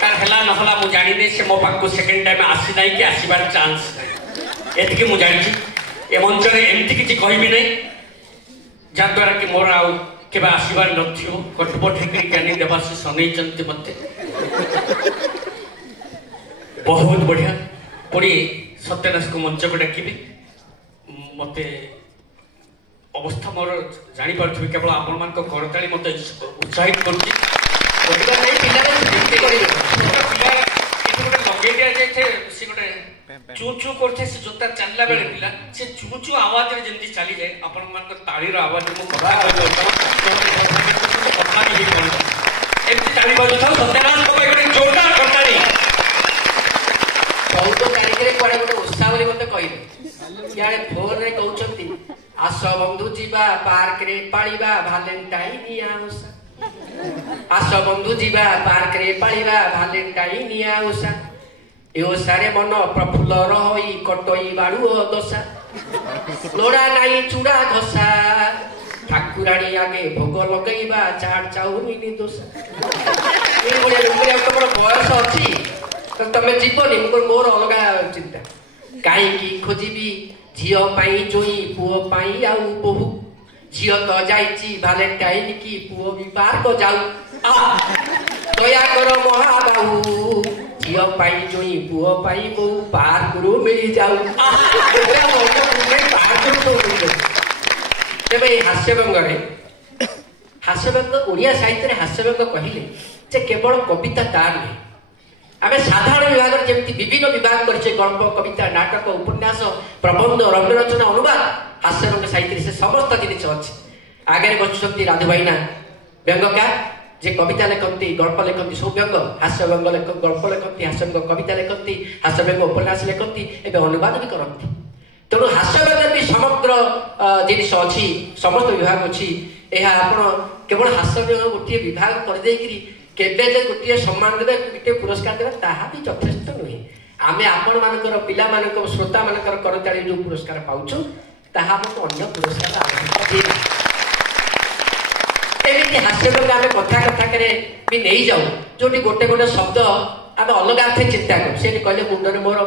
तार हला नहला मु जानि नै से मो पाक सेकंड टाइम आसी नै कि आसीबार चांस नै एतकी मु जानि ए मंच रे एमती किछि कहबी नै जा द्वारा कि मोर आउ केबा आसीबार नथियो कटपट हेकरी कानी देबा से सनै चंती मते बहुत बढ़िया पड़ी सत्यनाश को मंच को डाकि मत अवस्था मोर जानी केवल आपण मान करताली मत उत्साहित कर चू चू करते से जोता चलला बेले पिला से चू चू आवाज रे जंदी चली जाए आपण मान को ताली रो आवाज मु कथा एमती ताली बजो था सत्यनाश को एक जोरदार करताली 14 तारिख रे कोडे गोटे उत्साह बोली मते कहिबे यारे फोन रे कहउचंती आस बंधु जीवा पार्क रे पाळीबा वैलेंटाइन आउसा आस बंधु जीवा पार्क रे पाळीबा वैलेंटाइन आउसा यो सारे मन प्रफुल्ल रही कटई बाड़ू दशा लोड़ा नाई चूड़ा घसा ठाकुराणी आगे भोग लगेबा चाट चाउमिन दोसा ए बोले तुमर बयस अछि तो तमे जीवनी मोर अलगा चिंता कहीं खोजी झील पाई जोई पुओ पाई आउ बहु झील तो जाइची भालेंटाइन की पुओ भी पार्क जाऊ दया कर महाबाहू झील पाई जोई पुओ पाई बो पार्क रू मिली जाऊ तेरे हास्यव्यंग ओडिया साहित्य हास्यव्यंग कहले जे केवल कविता तार नहीं आम साधारण विभाग जमी विभिन्न विभाग करे गल्प कविता नाटक उपन्यास प्रबंध रम्य रचना अनुवाद हास्यव्यंग साहित्य से समस्त जिन अच्छे आगे बचुंट राधु भाईना व्यंगकार जे कविता लिखती गल्प लिखती सब व्यंग हास्यव्यंग गल्प लिखती हास्यव्यंग कविता लिखती हास्यव्यंग उपन्यास लिखती एवं अनुवाद भी करती तेणु हास्यव्यंग भी समग्र जिनिस अच्छी समस्त विभाग अच्छी आप केवल हास्यव्यंग गोटे विभाग करदे केवे जे गोटे सम्मान देवे गोटे पुरस्कार देवे ताहा भी यथेष्ट नुहे आम आपण मानकर पिला मानक श्रोता मानकर करताली जो पुरस्कार पाउछु ताहा हमको अन्य पुरस्कार एमती हास्यव्यंग आम कथा कथा करे भी नहीं जाऊ जो गोटे गोटे शब्द आम अलग अर्थ चिंता करूँ से कहले मुंडे मोर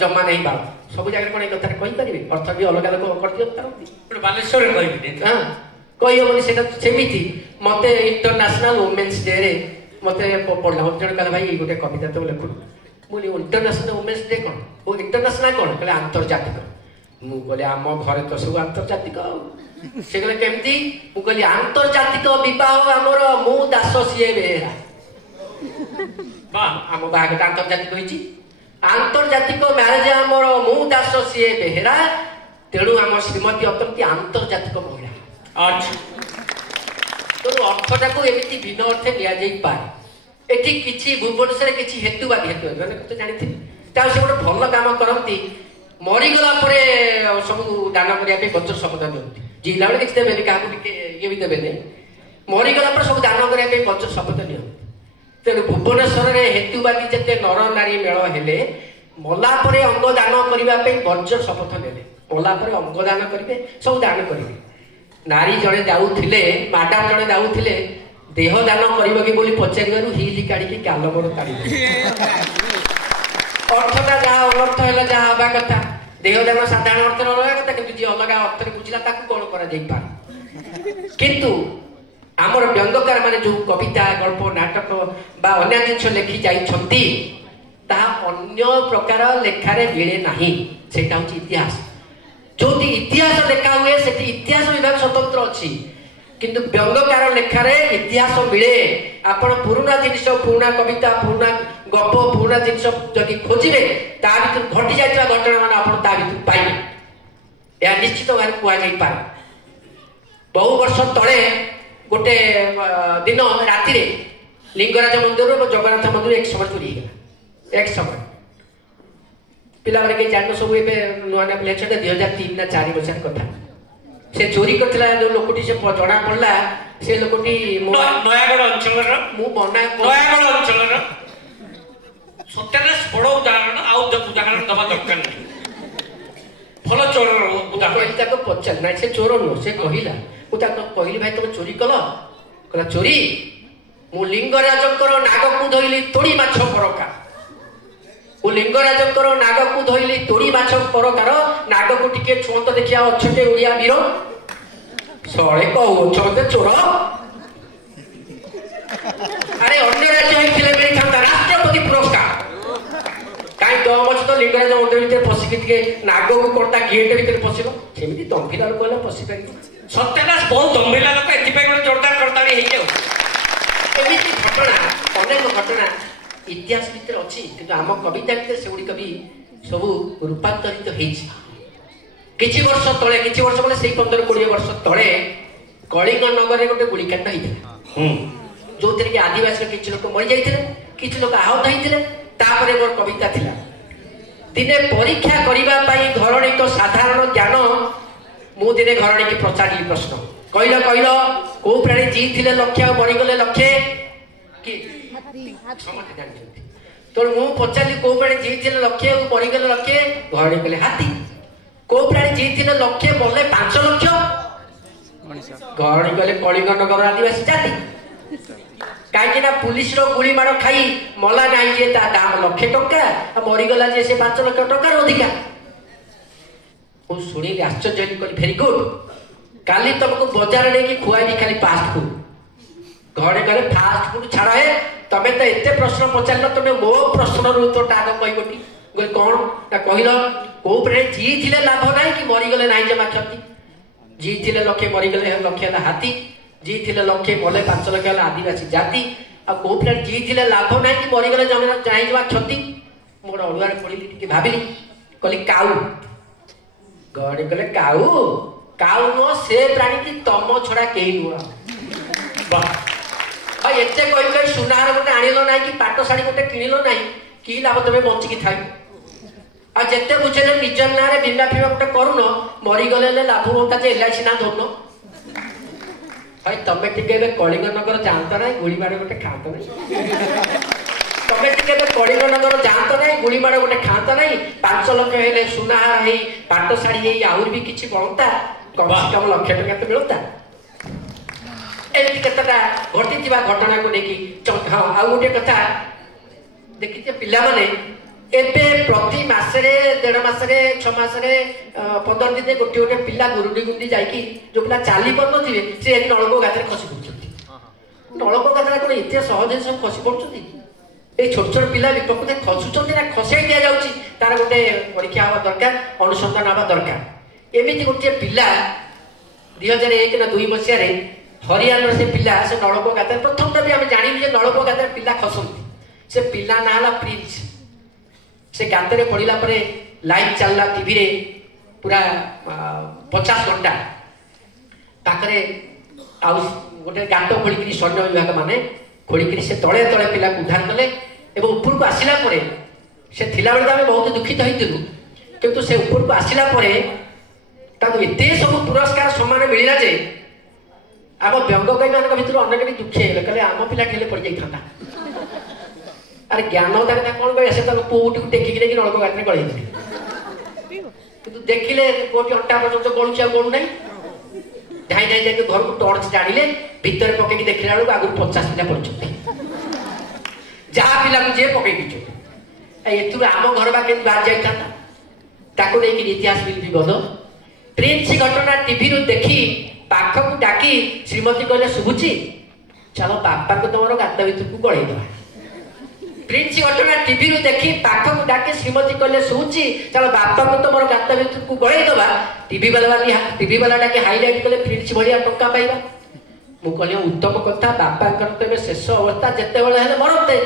जमा नहीं बाल सब जगह कौन एक कथा कहींपारे अर्थ भी अलग अलग कर बालेश्वर हाँ कही हेनी से मत इंटरनेशनल वुमेन्स डे रे मत पढ़ला मत जन कहला भाई गोटे कविता तो लिखु मुझे इंटरनेशनल वुमेन्स डे कौन वो इंटरनेशनल कौन कहले आंतर्जातिक मुझे आम घरे तो सब आंतर्जातिक से कहले केमती मुझे आंतर्जातिक विवाह आमर मु दास सीए बेहेरा आम बाहागटा आंतर्जातिक होती आंतर्जातिक म्यारेज आमर मु दास सीए बेहेरा तेणु आम श्रीमती अत्यंत आंतर्जातिक महिला तेणु अर्थटा को एमती भिन्न अर्थे दिजापे एटी किसी भुवनेश्वर किसी हेतुवादी हेतुवादी तो जानी से गोटे भल कम करती मरीगला सब दान करने वज्र शपथ दिखती जिला बेले किसी देवे क्या ये भी देवे नहीं मरीगला सब दान करने वज्र शपथ नियंती तेणु भुवनेश्वर में हेतुवादी जिते नर नारी मेल हेले मलापर अंगदान करने वज्र शपथ ने मलापर अंगदान करेंगे सब दान करेंगे नारी जड़े जाऊले मैडम जड़े जाऊले देह दान कर पचार हिल काढ़ी कालमर काढ़ी अर्थटा जहाँ अनर्थ है जहाँ हवा कथा देह दान साधारण अर्थ रहा कथा कि जी अलग अर्थ बुझला कौन किंतु आमर व्यंगकार माने जो कविता गल्प नाटक बा अन्य जिन लिखि जाइछंती ताहा अन्य प्रकार लेखारे मिले नाही सेटा होची इतिहास जो इतिहास लेखा हुए से इतिहास विभाग स्वतंत्र अच्छी किंतु व्यंगकार लेखारे इतिहास मिले आपण पुराना जिनिस पुराना कविता पुराना गप पुराना जिनिस जदि खोजिबे ता भीतर घटी जाइता घटना मान आपण ता भीतर पाइबे या निश्चित भाव कुआ जाई पारे बहु वर्ष तले गोटे दिन राति रे लिंगराज मंदिर जगन्नाथ मंदिर एक समय चोरी एक समय पिला के जान सब ए नुआ नुआ पिला 2003 ना 4 वर्ष कथा से चोरी करथिला जो लोकटी से जना पड़ला से लोकटी नयागढ़ अंचल मु बना नयागढ़ अंचल सत्यानाश बड़ उदाहरण आउ उदाहरण दबा दरकार नहीं भल चोर उदाहरण ताको पचार ना से चोर नो से कहिला मु ताको कहली भाई तुम चोरी कल कहला चोरी मु लिंगराजकर नाग को धइली तोड़ी माछ परका वो लिंगराजकर नाग को धइली तोड़ी माछ परकार नाग को टिके छुंत देखिया अच्छे ओडिया वीर सळे कहू छते चोर अरे अन्य राज्य होइथिले मिली थांता राष्ट्रपति पुरस्कार काई दम अछि तो लिंगराज मंदिर भीतर फसिक टिके नाग को कोटा गेट भीतर फसिलो सेमिति दंभिला लोक कहला फसि पारि सत्यानाश बहुत दंभिला लोक एथिपे कोन जोरदार करताली हे जाऊ एमिति घटना अनेक घटना इतिहास भीतर अच्छी किंतु आम कविता भीतर से गुड़ी कवि सब रूपांतरित होइछि किछि वर्ष तले किछि वर्ष बोले सेही 15-20 वर्ष तले कलिंग नगर रे गोटे गुलिकांड होइथिला जो थे कि आदिवासी किछि लोक मरि जाइथिले किछि लोक आहत होइथिले तापरे मोर कविता थिला दिने परीक्षा करिबा पई धरणी तो साधारण ज्ञान मु दिने घरणी की पचारिली प्रश्न कहल को प्राणी जी थिले लक्ष्य मरि गले लक्ष्य कि समझते जानते तो मु पचारि को प्राणी जी थिले लक्ष्य मरि गले लक्ष्य घरणी कहले हाथी को प्राणी जी थिले लक्ष्य मले 5 लक्ष घरणी कहले कलिंग नगर आदिवासी जाति कहीं पुलिस गुली माड़ खाई मला ना जे दाम लक्षे टंका मरीगला जे से 5 लाख टंकार अधिका शुणी आश्चर्य भेरी गुड काली तुमको बजार नहीं खुआई खाली फास्ट फूड घरे घरे फास्ट फूड छाड़ है तमे तो एते प्रश्न पचार तुम मो प्रश्न उत्तर आग कह कौन कहल कौ जी थे लाभ ना कि मरीगले ना जमा क्षति जी थे लक्षे मरीगले लक्षे हाथी जी थे लक्षे मले 5 लक्ष आदिवासी जाति आ कौ प्लेट जी थे लाभ ना कि मरीगले जमा जाइवा क्षति मोर अड़ुआर पड़ी भाविली कहली काऊ गड़े कहले काऊ काऊ नुह से प्राणी की तम छड़ा कई नुह एते कही सुनार गोटे आणिल ना कि पाट शाढ़ी गोटे किणिल ना कि लाभ तुम बचिकी था आ जिते बुझेले निज ना बीमा फीमा गोटे करुन मरीगले लाभ होता जे LIC ना धरन भाई तमें टे कलिंग नगर जात ना गुड़ीमाड़ गोटे खात ना तमें टे कलिंग नगर जात ना गुड़ीमाड़ गोटे खात ना 5 लक्ष हेले सुनार है पाट शाढ़ी आहरी भी किसी बनता कम से कम लक्ष टका तो मिलता एमती केतटा घटी घटना को लेकिन हाँ आउ गोटे कथा देखिए पिला माने एबे प्रति मासरे 1.5 मासरे 6 मासरे 15 दिन गोटे गोटे पिला गुरुडी गुंडी जाइकी जो पिला चाली पर नथिबे से नलको गाତରେ खसी पड़छथि नलको गाତରେ कोन एते सहज सब खसी पड़छथि ए छोट छोट पिला विपक्ष खसुचथि ना खसाई दिया जाउची तार गोटे परीक्षा हवा दरकार अनुसंधान हवा दरकार एमिति गोटे पिला 2001 ना 2 मसिया रे हरियाणा से पिला से नलको गाତରେ प्रथम तो भी हम जानिबे जे नलको गाତରେ पिला खसंती से पिला ना हला प्रिंस से गाତରେ पड़िला परे लाइव चलला टीवी रे पूरा 50 घंटा ताकरे आ गोटे गांट खोलिकी सैन्य विभाग माने खोलिकी से तले तले पिला उद्धार कले एवं ऊपर को आसिला परे से थिला बेले आमे बहुत दुखित होइतिलु किंतु से ऊपर को आसिला परे ताको एते सब पुरस्कार सम्मान मिलिला जे आम व्यंगकई मान भर अनेक भी दुखी है कहले आम पिला खेले पड़ जाता अरे ज्ञान कौन कह से पुटी टेकिक लेकिन नलक गाड़ी गलती देखिले पुटी अंटा पर्यटन गलुचा गलु ना धाई धाई जाके घर को टर्च जाड़े भितर पकईक देखला बेलू आगुरी 50 पिला पड़ते जहाँ पिला को जी पकई दीजिए आम घर बा बाहर जाता इतिहास भी गद प्रिंस घटना टीवी देखी पाखक डाकी श्रीमती कहले शुभुची चलो बापा को तुम गात भर को गलईदवा प्रिंस घटना टीवी देखी पाखक डाकी श्रीमती कहले शुभुची चलो बापा को तुम गात भर को गलईदवा टीवी वाला डाकी हाईलाइट कले प्रिंस भाया टंका पाइबा मुझे उत्तम कथा बापा तो शेष अवस्था जिते बड़े मरते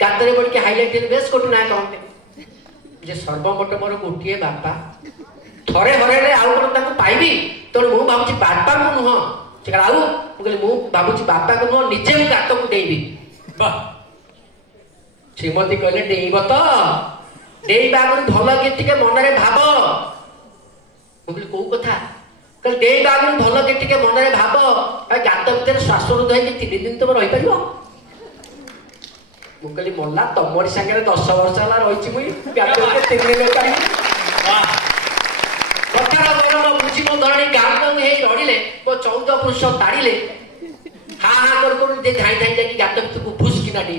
गाତରେ बड़के हाईलाइट बेस गोटे ना कहते जे सर्वमोट मोर गोटे बापा थरे हरे आउ कौन पाइबी तेणु मु भावी बापा को नुह से आउ मुझे भावी बापा को नुह निजे मुझे गात को डेबी श्रीमती कहले डेब तो डेबा आगे भल कि मनरे भाव मुझे कौ कथा कल डेबा आगे भल कि मनरे भाव गात भितर श्वासरुद्ध हो 3 दिन तुम रही पार मुझे मल्ला तुमरी सागर 10 वर्ष है रही मुझे 3 दिन कथार गौरव बुझी मो धरणी गाँव रड़िले मो 14 पुरुष ताड़िले हाँ हाँ कर धाई धाई जाकि गात भितर को भूस किना डे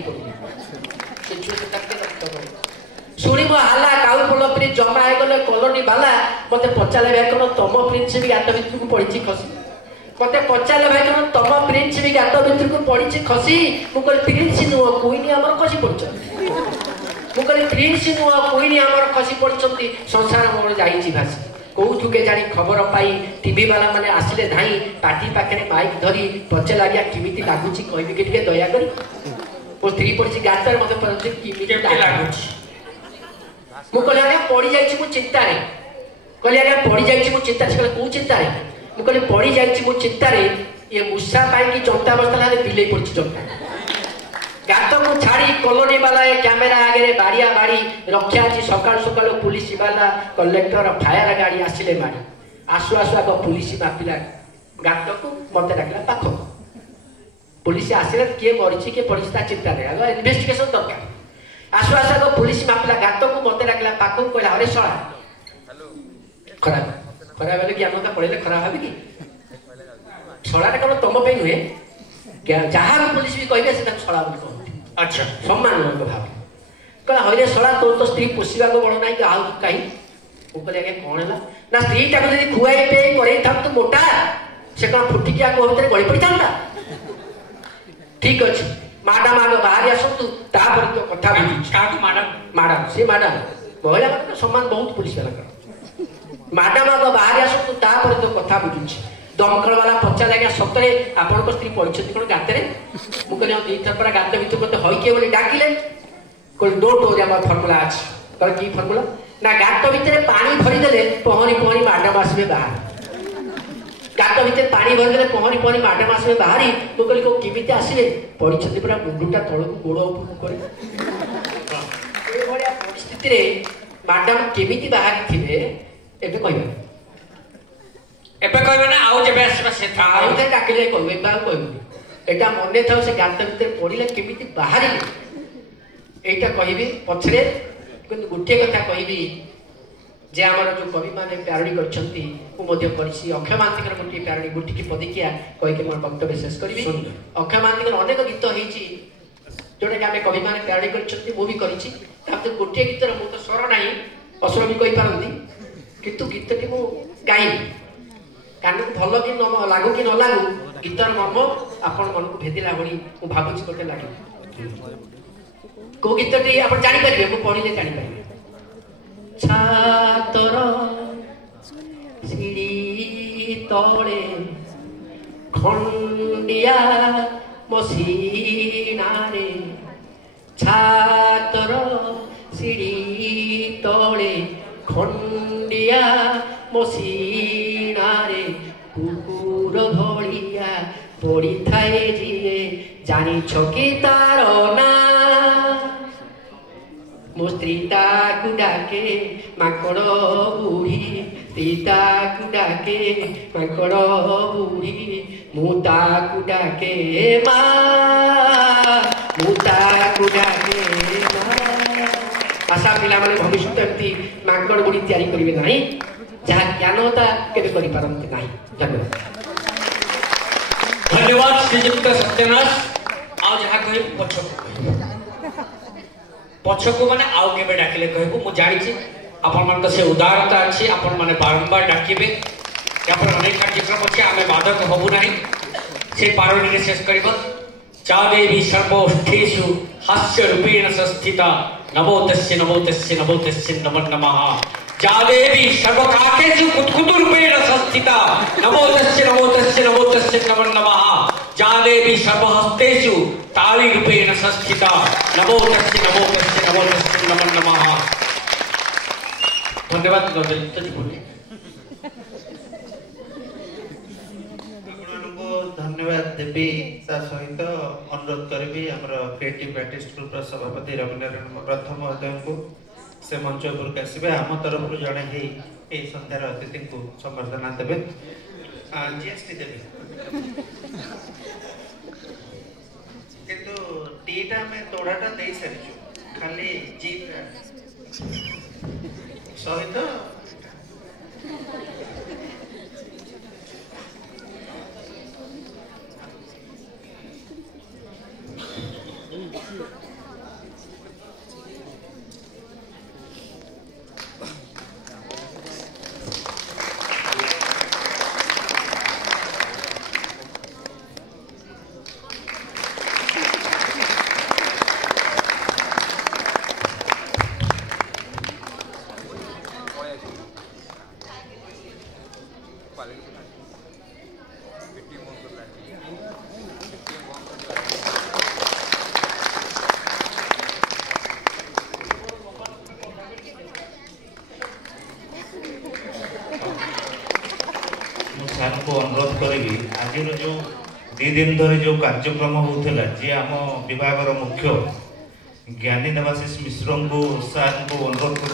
शुणी मो हाला काउ पोल प्री जमा गले कॉलोनी वाला मत पचारे भाई कौन तुम प्रिंस भी गात भितर को पड़ी खसी मत पचारे भाई कौन तुम प्रिंस भी गात भितर को पड़ी खसी मुझे प्रिंस नुह कोईनी आम खसी पड़ मुझे प्रिंस नुह कोईनी आम खसी पड़ी संसार मोर जाइए भाषी कौटू के जानी खबर पाई टीवी वाला माने आसिले धाई पार्टी पाखे माइक धरी पचे लगे किमिति लगुच कह दया कर मो स्त्री पड़ी गात मत लगुच मुझे आगे पड़ जा चिंता कहली आगे पड़ जा चिंता से कौ चिंता मुझे पड़ जा चिंता ये मूषा पाई जनता बस्ता बिले पड़ी जनता गात को छाड़ी कॉलोनी वाला कैमेरा आगे बाड़िया बाड़ी रक्षा अच्छी सकाल सकाल पुलिस वाला कलेक्टर फायर गाड़ी आसिले माड़ी आसु आसु आग पुलिस मापिला गात को मत डाकला पाख पुलिस आसिले किए मरी किए पड़ी चिंता नहीं आग इन्वेस्टिगेशन दरकार आसु आसु आग पुलिस मापिला गात को मत डाकला पाख कहला अरे शला खराब खराब हेल्ले ज्ञानता पढ़े खराब भावी कि छड़ा कौन तुम नुहे जहाँ भी पुलिस भी कहे से छड़ा कहते अच्छा सम्मान भाव कह हरे शला तो तो स्त्री पोषा को बड़ ना कहीं मुझे आगे कौन है ना स्त्री टाक खुआई पे कर मोटा से कौन फुटिकी आगो भितर गली पड़ी था ठीक अच्छे मैडम आग बाहरी आसतु तापर तो कथा बुझी मैडम से मैडम महिला मान सम्मान बहुत पुलिस वाला मैडम आग बाहरी आसतु तापर तो कथा बुझुची दमकल वाला पचा लगे सतरे आपण स्त्री पड़ी कौन गाତରେ ମୁଁ କହିଲି ଦୁଇଥର ପରା ଗାତ ଭିତରୁ ମତେ ହଇକେ ବୋଲି ଡାକିଲେ କହିଲି ଡୋଣ୍ଟ ୱରି ଆମର ଫର୍ମୁଲା ଅଛି ତାର କି ଫର୍ମୁଲା ନା ଗାତ ଭିତରେ ପାଣି ଭରିଦେଲେ ପହଁରି ପହଁରି ମ୍ୟାଡାମ ଆସିବେ ବାହାରି ଗାତ ଭିତରେ ପାଣି ଭରିଦେଲେ ପହଁରି ପହଁରି ମ୍ୟାଡାମ ଆସିବେ ବାହାରି ମୁଁ କହିଲି କେମିତି ଆସିବେ ପଡ଼ିଛନ୍ତି ପୁରା ମୁଣ୍ଡଟା ତଳକୁ ଗୋଡ଼ ଉପରକୁ କରି ଏଭଳିଆ ପରିସ୍ଥିତିରେ ମ୍ୟାଡାମ କେମିତି ବାହାରିଥିବେ ଏବେ କହିବେ ଏବେ କହିବେ ନା ଆଉ ଯେବେ ଆସିବା ସେ ଆଉ ଥରେ ଡାକିଲେ କହିବେ ଏବେ ଆଉ କହିବୁନି এটা মনে থাও সে গাত ভিতরে পড়িলে কেমিতি বাহারিলে এইটা কহিবি পছরে কিন্তু গোটিয়ে কথা কহিবি যে আমার যে কবি মানে প্যারোডি করছন্তি মু মধ্যে করিছি অক্ষয় মহান্তিকর গোটিয়ে প্যারোডি গোটিকি পদিকিয়া কইকে মোর বক্তব্য শেষ করিবি অক্ষয় মহান্তিকর অনেক গীত হইছি जोटा कि आम कवि मैंने प्यारी करी गोटे गीतर मु तो स्वर ना असुर भी कहींपारती कितु गीतटी मु गाइबी कान को भल कि लागू कि न लागू गीतर मर्म आपण मन को भेदिला भली मु भावुची गोटे लगे को गीतटी आप जापर मु पढ़े जापर छातर सीढ़ी तले खंडिया मसीनारे छातर सीढ़ी तले खंडिया मसीनारे कुकुर भलिया पड़ी थाए जिए जानी छकी तार ना मो स्त्री ताकू डाके माकड़ बुढ़ी स्त्री ताकू डाके माकड़ बुढ़ी मु ताकू डाके माँ मु ताकू डाके माँ आशा पिला माने भविष्य एमती माकड़ बुढ़ी तैयारी करिवे नाही जहाँ ज्ञान होता केबे करि पारंते नाही धन्यवाद धन्यवाद श्रीयुक्त सत्यनाथ आज जहाँ कहि पछको माने आउ केबे डाकिले कहबो मु जानि आपण मन से उदारता अछि आपण माने बारंबार डाकिबे यापर अनेक कार्यक्रम अछि आमे बाधक होबु नाही से पारोडी शेष करब चा देवी सर्वोष्ठेषु हास्य रूपेण संस्थिता नमो तस्य नमो तस्य नमो तस्य नमो नमः चा देवी सर्वकाकेषु कुतकुत रूपेण संस्थिता नमो तस्य नमो तस्य नमो तस्य नमो नमः चा देवी सर्वहस्तेषु ताली रूपेण संस्थिता नमो तस्य नमो तस्य नमो तस्य नमो नमः धन्यवाद धन्यवाद देवी ता सहित अनुरोध करी आमर क्रिएटिव आर्टिस्ट ग्रुप सभापति रविनारायण प्रथम महोदय को से मंच उपरक आसवे आम तरफ जड़े ही संध्यार अतिथि को संबर्धना देवे जीएसटी देवी किंतु टीटा में तोड़ाटा दे सारी खाली जी सहित अनुरोध करी आज जो 2 दिन धरी जो कार्यक्रम होता जी आम विभाग मुख्य ज्ञानी देवाशीष मिश्र को सार को अनुरोध कर